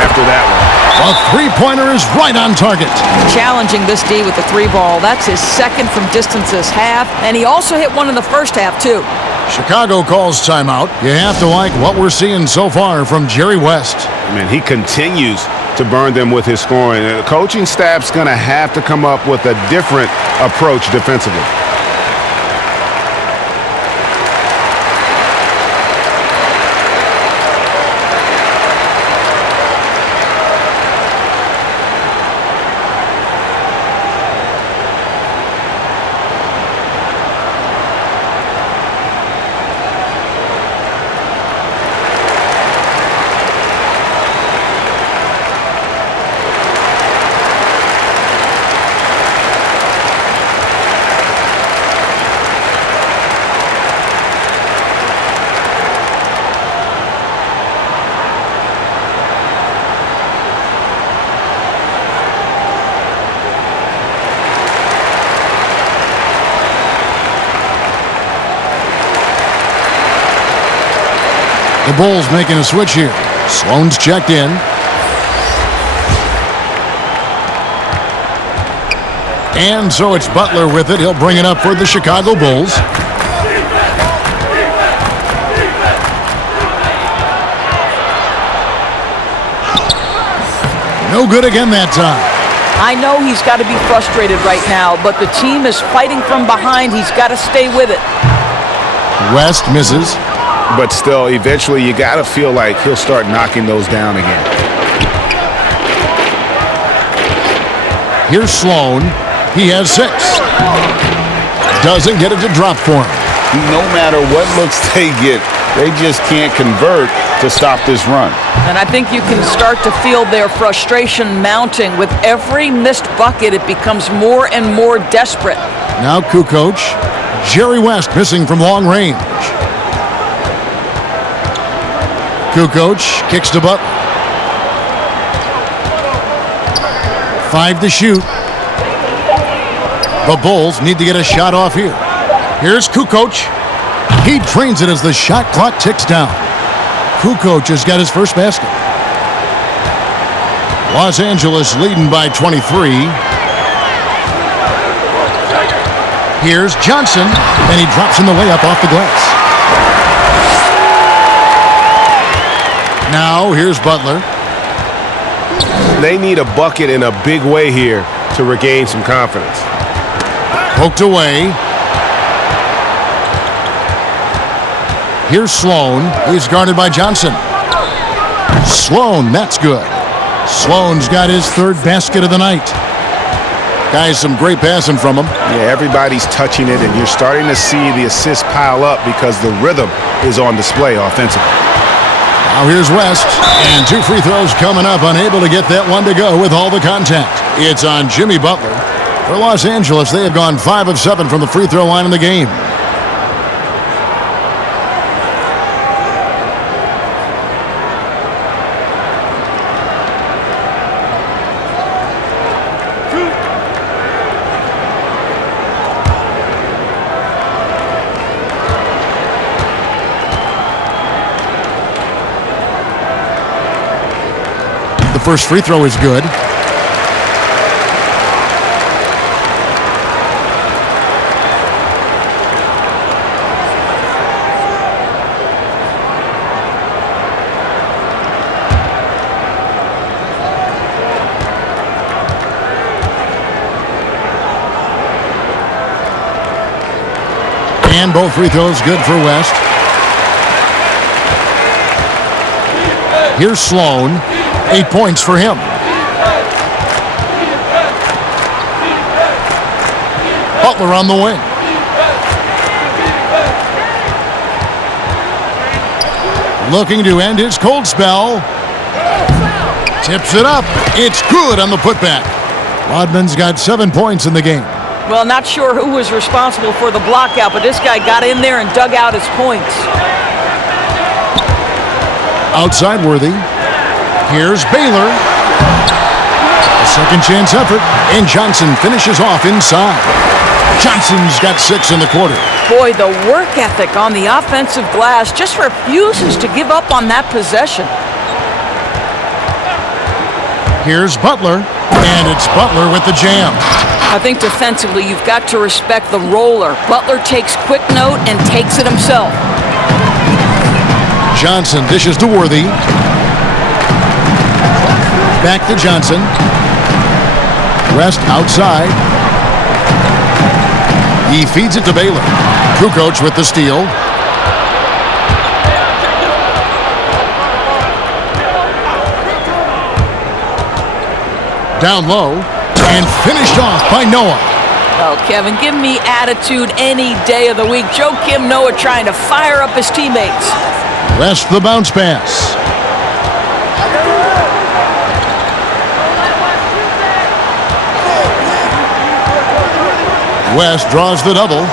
after that one. A three-pointer is right on target. Challenging this D with the 3-ball. That's his second from distance this half, and he also hit one in the first half, too. Chicago calls timeout. You have to like what we're seeing so far from Jerry West. Man, he continues to burn them with his scoring. The coaching staff's going to have to come up with a different approach defensively. The Bulls making a switch here. Sloan's checked in. And so it's Butler with it. He'll bring it up for the Chicago Bulls. No good again that time. I know he's got to be frustrated right now, but the team is fighting from behind. He's got to stay with it. West misses. But still, eventually, you got to feel like he'll start knocking those down again. Here's Sloan. He has 6. Doesn't get it to drop for him. No matter what looks they get, they just can't convert to stop this run. And I think you can start to feel their frustration mounting. With every missed bucket, it becomes more and more desperate. Now Kukoc. Jerry West missing from long range. Kukoc kicks to Butler. 5 to shoot. The Bulls need to get a shot off here. Here's Kukoc. He drains it as the shot clock ticks down. Kukoc has got his first basket. Los Angeles leading by 23. Here's Johnson, and he drops in the layup off the glass. Now, here's Butler. They need a bucket in a big way here to regain some confidence. Poked away. Here's Sloan. He's guarded by Johnson. Sloan, that's good. Sloan's got his 3rd basket of the night. Guys, some great passing from him. Yeah, everybody's touching it, and you're starting to see the assists pile up because the rhythm is on display offensively. Now here's West, and 2 free throws coming up, unable to get that one to go with all the contact. It's on Jimmy Butler. For Los Angeles, they have gone 5 of 7 from the free throw line in the game. The first free throw is good. And both free throws good for West. Here's Sloan. 8 points for him. Butler on the wing. Looking to end his cold spell. Tips it up. It's good on the putback. Rodman's got 7 points in the game. Well, not sure who was responsible for the block out, but this guy got in there and dug out his points. Outside Worthy. Here's Baylor. A second chance effort, and Johnson finishes off inside. Johnson's got 6 in the quarter. Boy, the work ethic on the offensive glass just refuses to give up on that possession. Here's Butler, and it's Butler with the jam. I think defensively you've got to respect the roller. Butler takes quick note and takes it himself. Johnson dishes to Worthy. Back to Johnson. West outside. He feeds it to Baylor. Kukoc with the steal. Down low and finished off by Noah. Oh, Kevin, give me attitude any day of the week. Joakim Noah trying to fire up his teammates. West the bounce pass. West draws the double.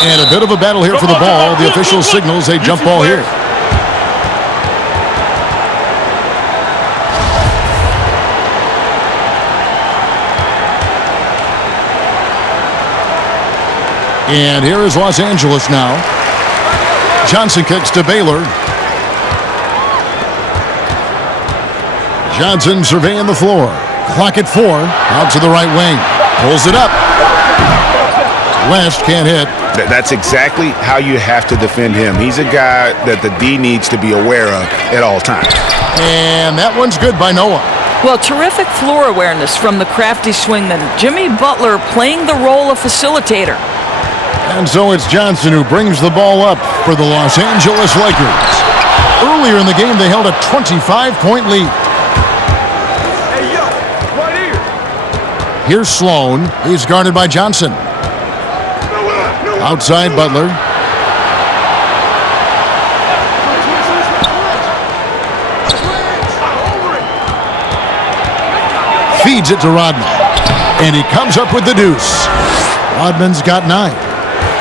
And a bit of a battle here for the ball. The official signals a jump ball here. And here is Los Angeles now. Johnson kicks to Baylor. Johnson surveying the floor. Clock at 4. Out to the right wing. Pulls it up. West can't hit. That's exactly how you have to defend him. He's a guy that the D needs to be aware of at all times. And that one's good by Noah. Well, terrific floor awareness from the crafty swingman. Jimmy Butler playing the role of facilitator. And so it's Johnson who brings the ball up for the Los Angeles Lakers. Earlier in the game, they held a 25-point lead. Hey, yo, right here. Here's Sloan. He's guarded by Johnson. Outside Butler. Feeds it to Rodman. And he comes up with the deuce. Rodman's got 9.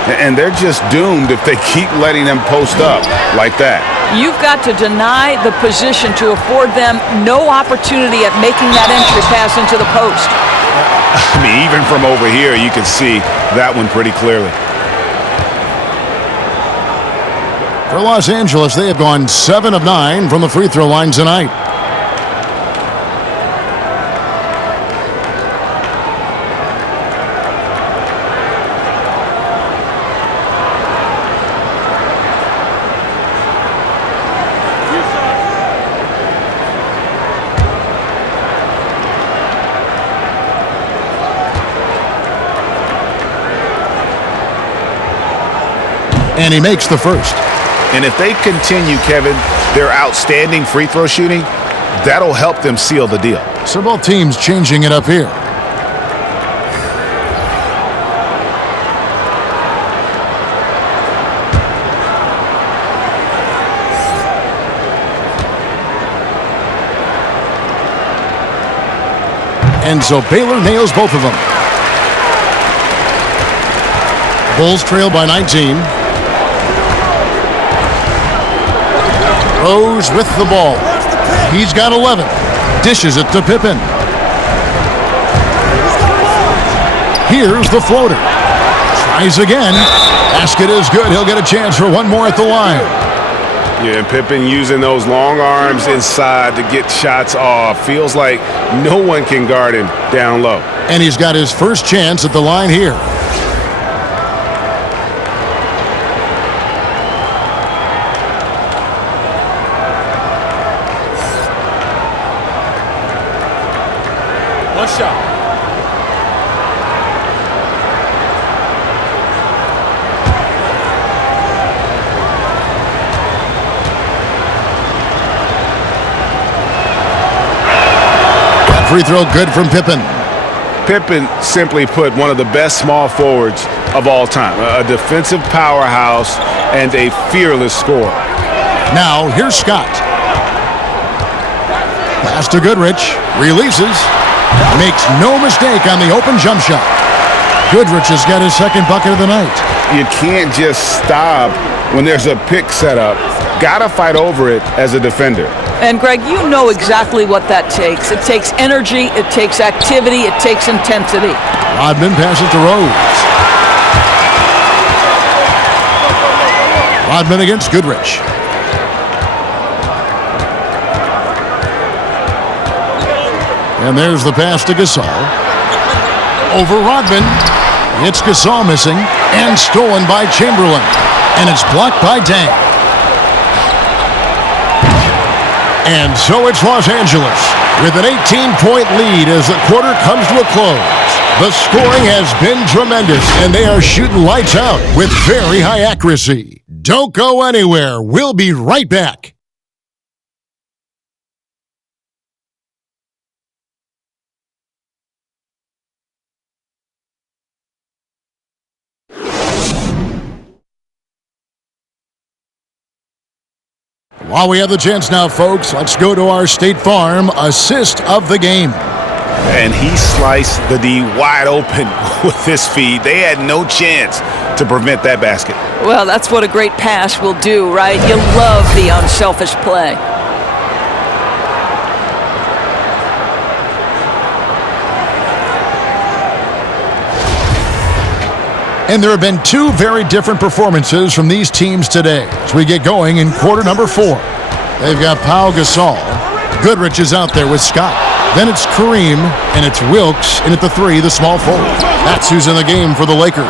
And they're just doomed if they keep letting them post up like that. You've got to deny the position to afford them no opportunity at making that entry pass into the post. I mean, even from over here, you can see that one pretty clearly. For Los Angeles, they have gone 7 of 9 from the free throw line tonight. And he makes the first. And if they continue, Kevin, their outstanding free throw shooting, that'll help them seal the deal. So both teams changing it up here. And so Baylor nails both of them. Bulls trail by 19. Rose with the ball. He's got 11. Dishes it to Pippen. Here's the floater. Tries again. Basket is good. He'll get a chance for one more at the line. Yeah, and Pippen using those long arms inside to get shots off. Feels like no one can guard him down low. And he's got his first chance at the line here. One shot. That free throw good from Pippen. Pippen, simply put, one of the best small forwards of all time. A defensive powerhouse and a fearless scorer. Now, here's Scott. Pass to Goodrich. Releases. Makes no mistake on the open jump shot. Goodrich has got his second bucket of the night. You can't just stop when there's a pick set up. Got to fight over it as a defender. And, Greg, you know exactly what that takes. It takes energy, it takes activity, it takes intensity. Rodman passes to Rose. Rodman against Goodrich. And there's the pass to Gasol. Over Rodman. It's Gasol missing and stolen by Chamberlain. And it's blocked by Dang. And so it's Los Angeles with an 18-point lead as the quarter comes to a close. The scoring has been tremendous, and they are shooting lights out with very high accuracy. Don't go anywhere. We'll be right back. While we have the chance now, folks, let's go to our State Farm assist of the game. And he sliced the D wide open with this feed. They had no chance to prevent that basket. Well, that's what a great pass will do, right? You love the unselfish play. And there have been two very different performances from these teams today as we get going in quarter number 4. They've got Pau Gasol. Goodrich is out there with Scott. Then it's Kareem, and it's Wilkes, and at the 3, the small forward. That's who's in the game for the Lakers.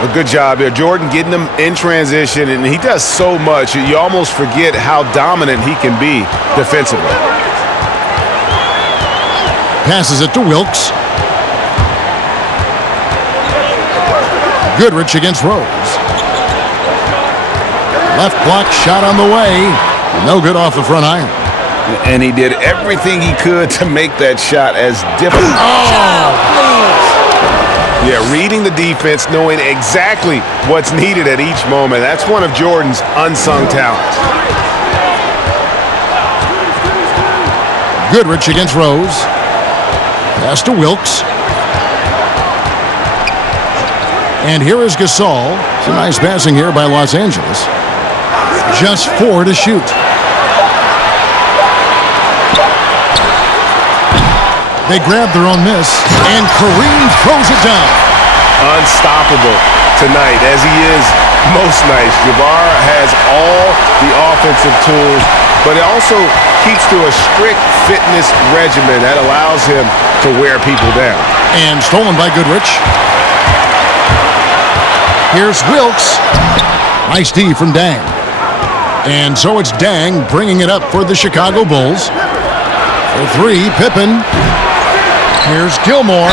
A good job there. Jordan getting them in transition, and he does so much. You almost forget how dominant he can be defensively. Passes it to Wilkes. Goodrich against Rose. Left block shot on the way. No good off the front iron. And he did everything he could to make that shot as difficult. Yeah, reading the defense, knowing exactly what's needed at each moment. That's one of Jordan's unsung talents. Goodrich against Rose. Pass to Wilkes. And here is Gasol. Some nice passing here by Los Angeles. Just 4 to shoot. They grab their own miss, and Kareem throws it down. Unstoppable tonight, as he is most nights. Jabbar has all the offensive tools, but it also keeps to a strict fitness regimen that allows him to wear people down. And stolen by Goodrich. Here's Wilkes. Nice D from Dang. And so it's Dang bringing it up for the Chicago Bulls. For 3, Pippen. Here's Gilmore.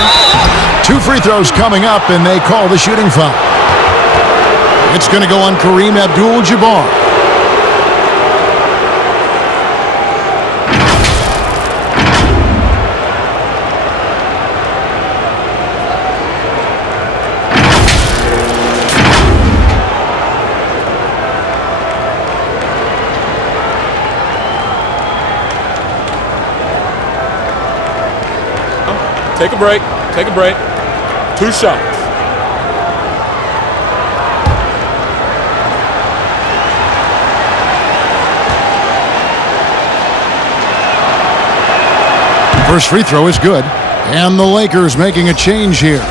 2 free throws coming up, and they call the shooting foul. It's going to go on Kareem Abdul-Jabbar. Take a break. Take a break. 2 shots. First free throw is good. And the Lakers making a change here.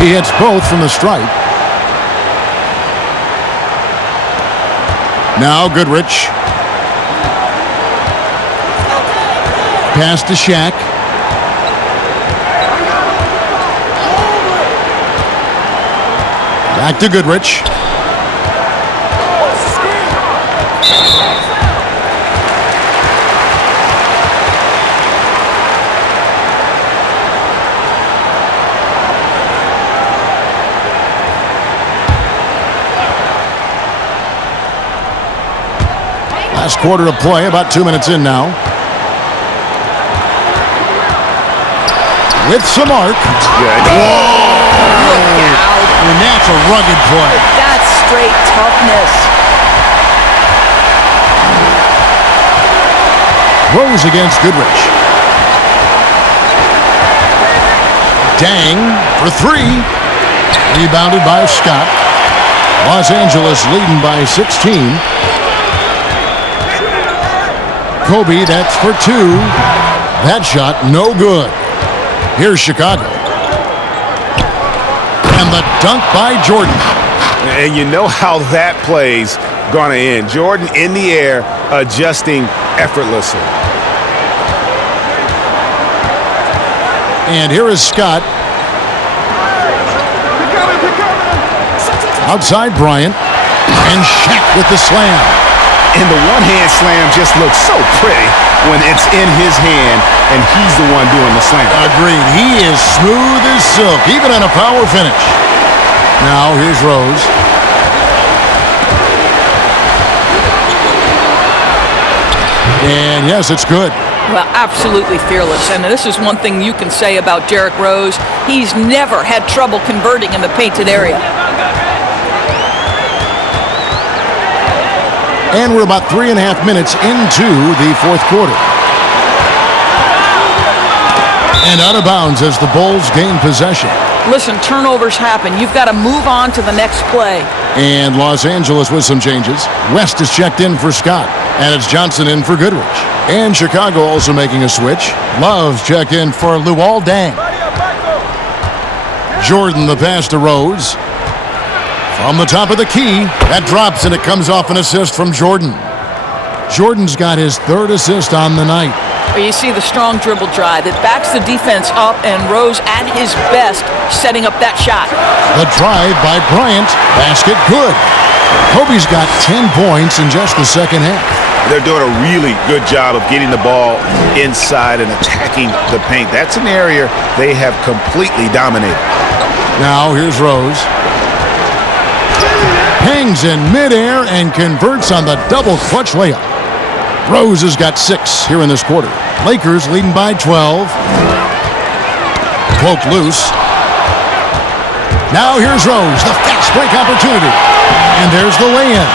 He hits both from the stripe. Now Goodrich. Pass to Shaq. Back to Goodrich. Last quarter of play, about 2 minutes in now. With some arc. Look out. And that's a rugged play. That's straight toughness. Rose against Goodrich. Dang for 3. Rebounded by Scott. Los Angeles leading by 16. Kobe, that's for 2. That shot, no good. Here's Chicago. And the dunk by Jordan. And you know how that play's going to end. Jordan in the air, adjusting effortlessly. And here is Scott. Outside Bryant. And Shaq with the slam. And the one-hand slam just looks so pretty when it's in his hand and he's the one doing the slam. Agreed. He is smooth as silk, even on a power finish. Now here's Rose. And yes, it's good. Well, absolutely fearless. And this is one thing you can say about Derrick Rose. He's never had trouble converting in the painted area. And we're about 3.5 minutes into the fourth quarter. And out of bounds as the Bulls gain possession. Listen, turnovers happen. You've got to move on to the next play. And Los Angeles with some changes. West is checked in for Scott. And it's Johnson in for Goodrich. And Chicago also making a switch. Love's checked in for Luol Deng. Jordan the pass to Rose. From the top of the key, that drops and it comes off an assist from Jordan. Jordan's got his 3rd assist on the night. Well, you see the strong dribble drive. It backs the defense up, and Rose at his best setting up that shot. The drive by Bryant. Basket good. Kobe's got 10 points in just the second half. They're doing a really good job of getting the ball inside and attacking the paint. That's an area they have completely dominated. Now here's Rose. Hangs in midair and converts on the double clutch layup. Rose has got 6 here in this quarter. Lakers leading by 12. Cloak loose. Now here's Rose, the fast break opportunity. And there's the lay-in.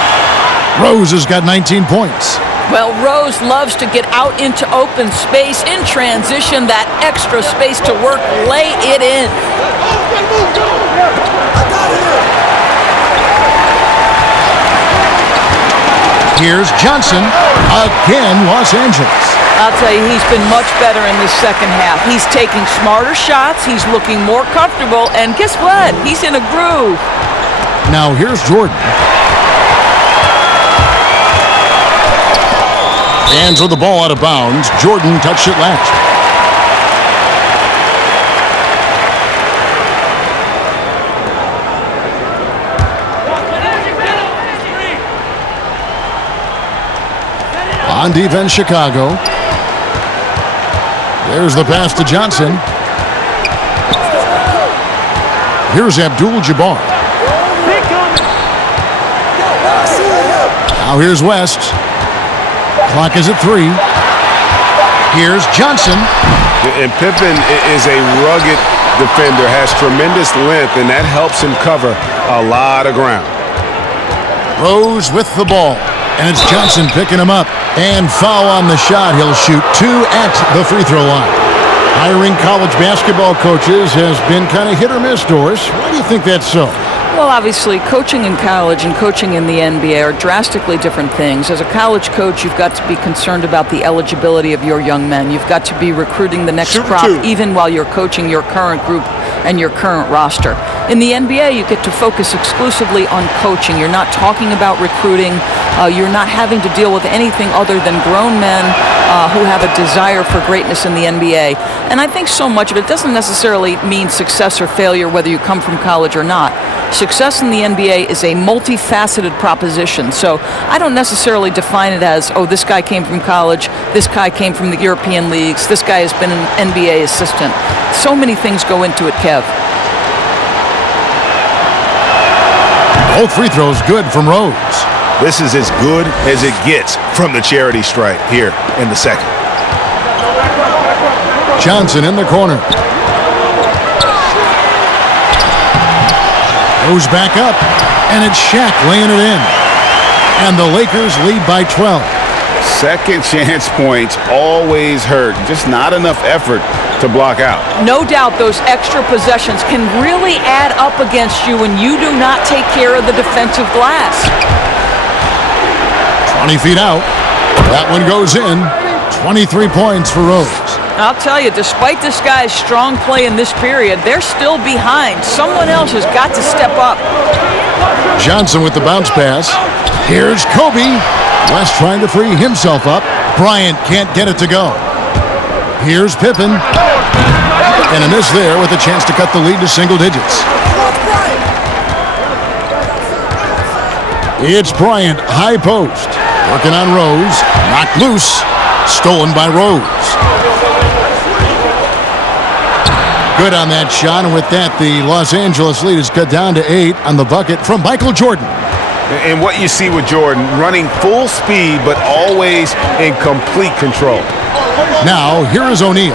Rose has got 19 points. Well, Rose loves to get out into open space in transition, that extra space to work, lay it in. Here's Johnson, again Los Angeles. I'll tell you, he's been much better in this second half. He's taking smarter shots, he's looking more comfortable, and guess what? He's in a groove. Now here's Jordan. Hands with the ball out of bounds. Jordan touched it last. On defense, Chicago. There's the pass to Johnson. Here's Abdul-Jabbar. Now here's West. Clock is at 3. Here's Johnson. And Pippen is a rugged defender, has tremendous length, and that helps him cover a lot of ground. Rose with the ball. And it's Johnson picking him up. And foul on the shot. He'll shoot 2 at the free throw line. Hiring college basketball coaches has been kind of hit or miss, Doris. Why do you think that's so? Well, obviously, coaching in college and coaching in the NBA are drastically different things. As a college coach, you've got to be concerned about the eligibility of your young men. You've got to be recruiting the next crop, even while you're coaching your current group and your current roster. In the NBA, you get to focus exclusively on coaching. You're not talking about recruiting. You're not having to deal with anything other than grown men who have a desire for greatness in the NBA. And I think so much of it doesn't necessarily mean success or failure, whether you come from college or not. Success in the NBA is a multifaceted proposition. So I don't necessarily define it as, oh, this guy came from college, this guy came from the European leagues, this guy has been an NBA assistant. So many things go into it, Kev. Both free throws good from Rose. This is as good as it gets from the charity stripe here in the second. Johnson in the corner. Goes back up, and it's Shaq laying it in. And the Lakers lead by 12. Second chance points always hurt. Just not enough effort to block out. No doubt those extra possessions can really add up against you when you do not take care of the defensive glass. 20 feet out. That one goes in. 23 points for Rose. I'll tell you, despite this guy's strong play in this period, they're still behind. Someone else has got to step up. Johnson with the bounce pass. Here's Kobe. West trying to free himself up. Bryant can't get it to go. Here's Pippen. And a miss there with a chance to cut the lead to single digits. It's Bryant, high post. Working on Rose. Knocked loose. Stolen by Rose. Good on that shot, and with that, the Los Angeles lead is cut down to 8 on the bucket from Michael Jordan. And what you see with Jordan, running full speed, but always in complete control. Now, here is O'Neal.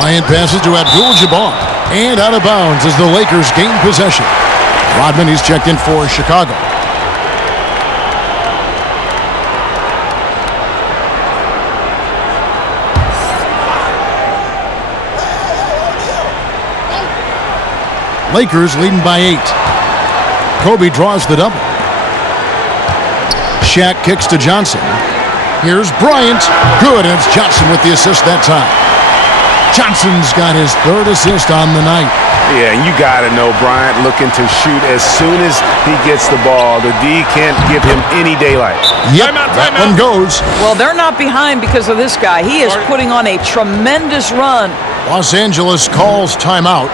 Bryant passes to Abdul-Jabbar. And out of bounds as the Lakers gain possession. Rodman, he's checked in for Chicago. Lakers leading by 8. Kobe draws the double. Shaq kicks to Johnson. Here's Bryant. Good, and it's Johnson with the assist that time. Johnson's got his third assist on the night. Yeah, and you got to know Bryant looking to shoot as soon as he gets the ball. The D can't give him any daylight. Yep, that one goes. Well, they're not behind because of this guy. He is putting on a tremendous run. Los Angeles calls timeout.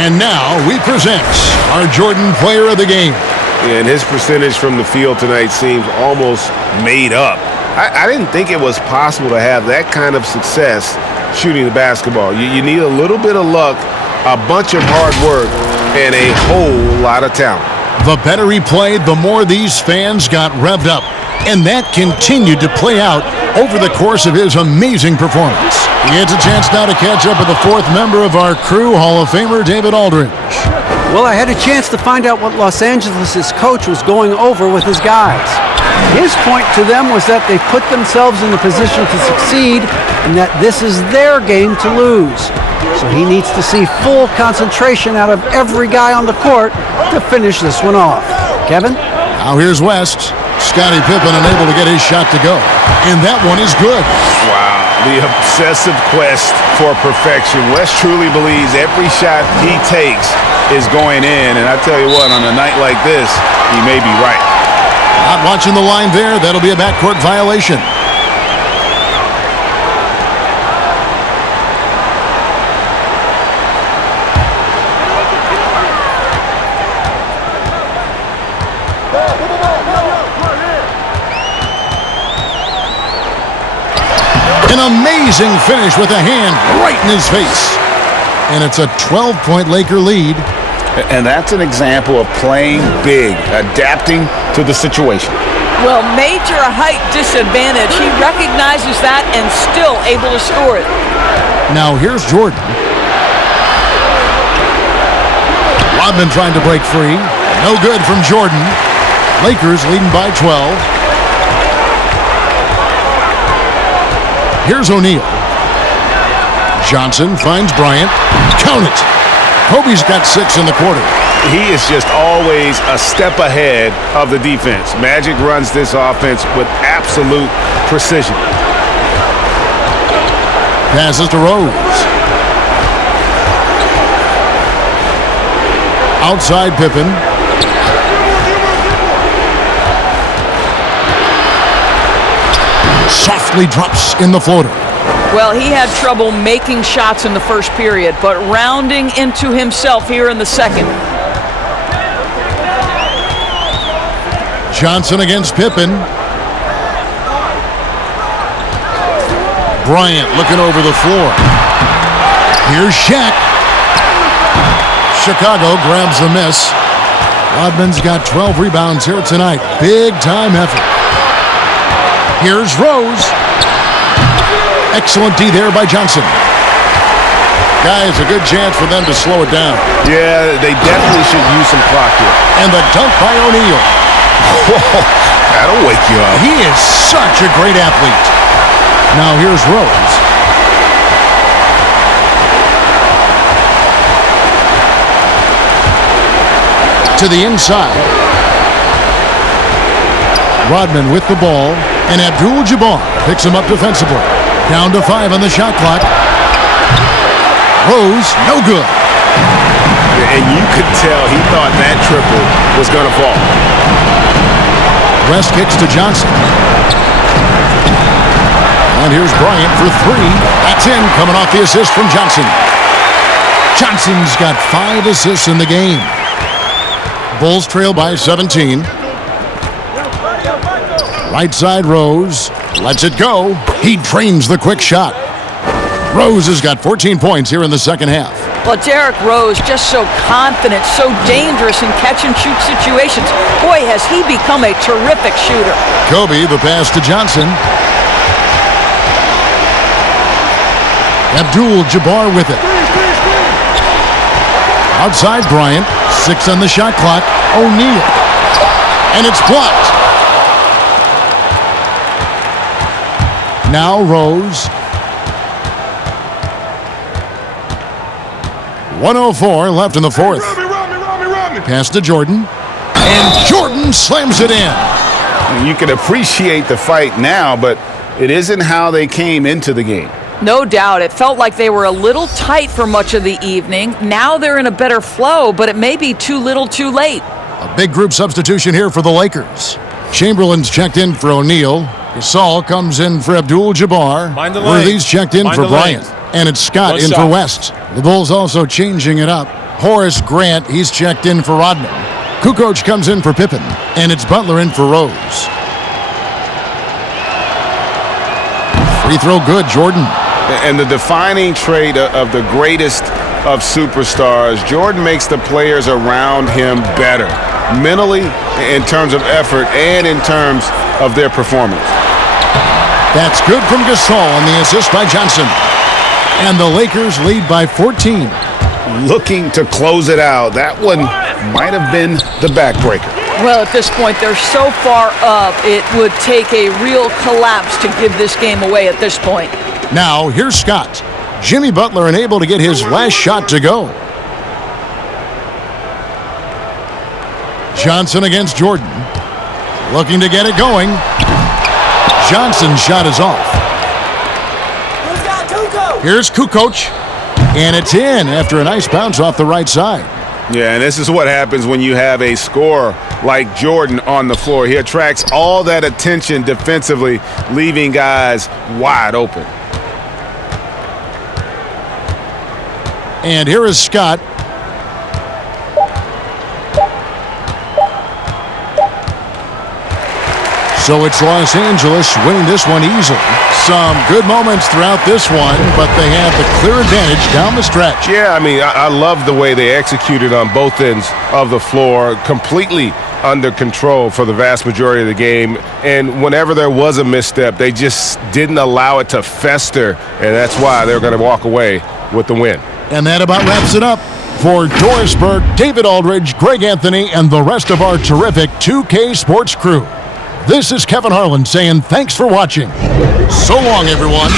And now we present our Jordan Player of the Game. And his percentage from the field tonight seems almost made up. I didn't think it was possible to have that kind of success shooting the basketball. You need a little bit of luck, a bunch of hard work, and a whole lot of talent. The better he played, the more these fans got revved up. And that continued to play out over the course of his amazing performance. He gets a chance now to catch up with the fourth member of our crew, Hall of Famer David Aldridge. Well, I had a chance to find out what Los Angeles' coach was going over with his guys. His point to them was that they put themselves in the position to succeed and that this is their game to lose. So he needs to see full concentration out of every guy on the court to finish this one off. Kevin? Now here's West. Scottie Pippen unable to get his shot to go. And that one is good. Wow, the obsessive quest for perfection. West truly believes every shot he takes is going in. And I tell you what, on a night like this, he may be right. Not watching the line there. That'll be a backcourt violation. An amazing finish with a hand right in his face. And it's a 12-point Laker lead. And that's an example of playing big, adapting to the situation. Well, major height disadvantage. He recognizes that and still able to score it. Now here's Jordan. Rodman trying to break free. No good from Jordan. Lakers leading by 12. Here's O'Neal. Johnson finds Bryant. Count it. Kobe's got 6 in the quarter. he is just always a step ahead of the defense. Magic runs this offense with absolute precision. Passes to Rose. Outside Pippen. Softly drops in the floater. Well, he had trouble making shots in the first period, but rounding into himself here in the second. Johnson against Pippen. Bryant looking over the floor. Here's Shaq. Chicago grabs the miss. Rodman's got 12 rebounds here tonight. Big time effort. Here's Rose. Excellent D there by Johnson. Guys, a good chance for them to slow it down. Yeah, they definitely should use some clock here. And the dunk by O'Neal. Whoa, that'll wake you up. He is such a great athlete. Now here's Rose. To the inside. Rodman with the ball, and Abdul-Jabbar picks him up defensively. Down to 5 on the shot clock. Rose, no good. And you could tell he thought that triple was going to fall. West kicks to Johnson. And here's Bryant for 3. That's in, coming off the assist from Johnson. Johnson's got 5 assists in the game. Bulls trail by 17. Right side Rose. Lets it go. He drains the quick shot. Rose has got 14 points here in the second half. Well, Derrick Rose just so confident, so dangerous in catch-and-shoot situations. Boy, has he become a terrific shooter. Kobe, the pass to Johnson. Abdul-Jabbar with it. Outside Bryant. 6 on the shot clock. O'Neal. And it's blocked. Now Rose. 1:04 left in the fourth. Pass to Jordan. And Jordan slams it in. You can appreciate the fight now, but it isn't how they came into the game. No doubt. It felt like they were a little tight for much of the evening. Now they're in a better flow, but it may be too little too late. A big group substitution here for the Lakers. Chamberlain's checked in for O'Neal. Gasol comes in for Abdul-Jabbar. Worthy's checked in for Bryant. And it's Scott in for West. The Bulls also changing it up. Horace Grant, he's checked in for Rodman. Kukoc comes in for Pippen. And it's Butler in for Rose. Free throw good, Jordan. And the defining trait of the greatest of superstars, Jordan makes the players around him better. Mentally, in terms of effort, and in terms of their performance. That's good from Gasol on the assist by Johnson. And the Lakers lead by 14. Looking to close it out. That one might have been the backbreaker. Well, at this point, they're so far up, it would take a real collapse to give this game away at this point. Now, here's Scott. Jimmy Butler unable to get his last shot to go. Johnson against Jordan. Looking to get it going. Johnson's shot is off. Here's Kukoc. And it's in after a nice bounce off the right side. Yeah, and this is what happens when you have a scorer like Jordan on the floor. He attracts all that attention defensively, leaving guys wide open. And here is Scott. So it's Los Angeles winning this one easily. Some good moments throughout this one, but they have the clear advantage down the stretch. Yeah, I mean, I love the way they executed on both ends of the floor, completely under control for the vast majority of the game. And whenever there was a misstep, they just didn't allow it to fester, and that's why they're going to walk away with the win. And that about wraps it up. For Doris Burke, David Aldridge, Greg Anthony, and the rest of our terrific 2K Sports crew, this is Kevin Harlan saying thanks for watching. So long, everyone.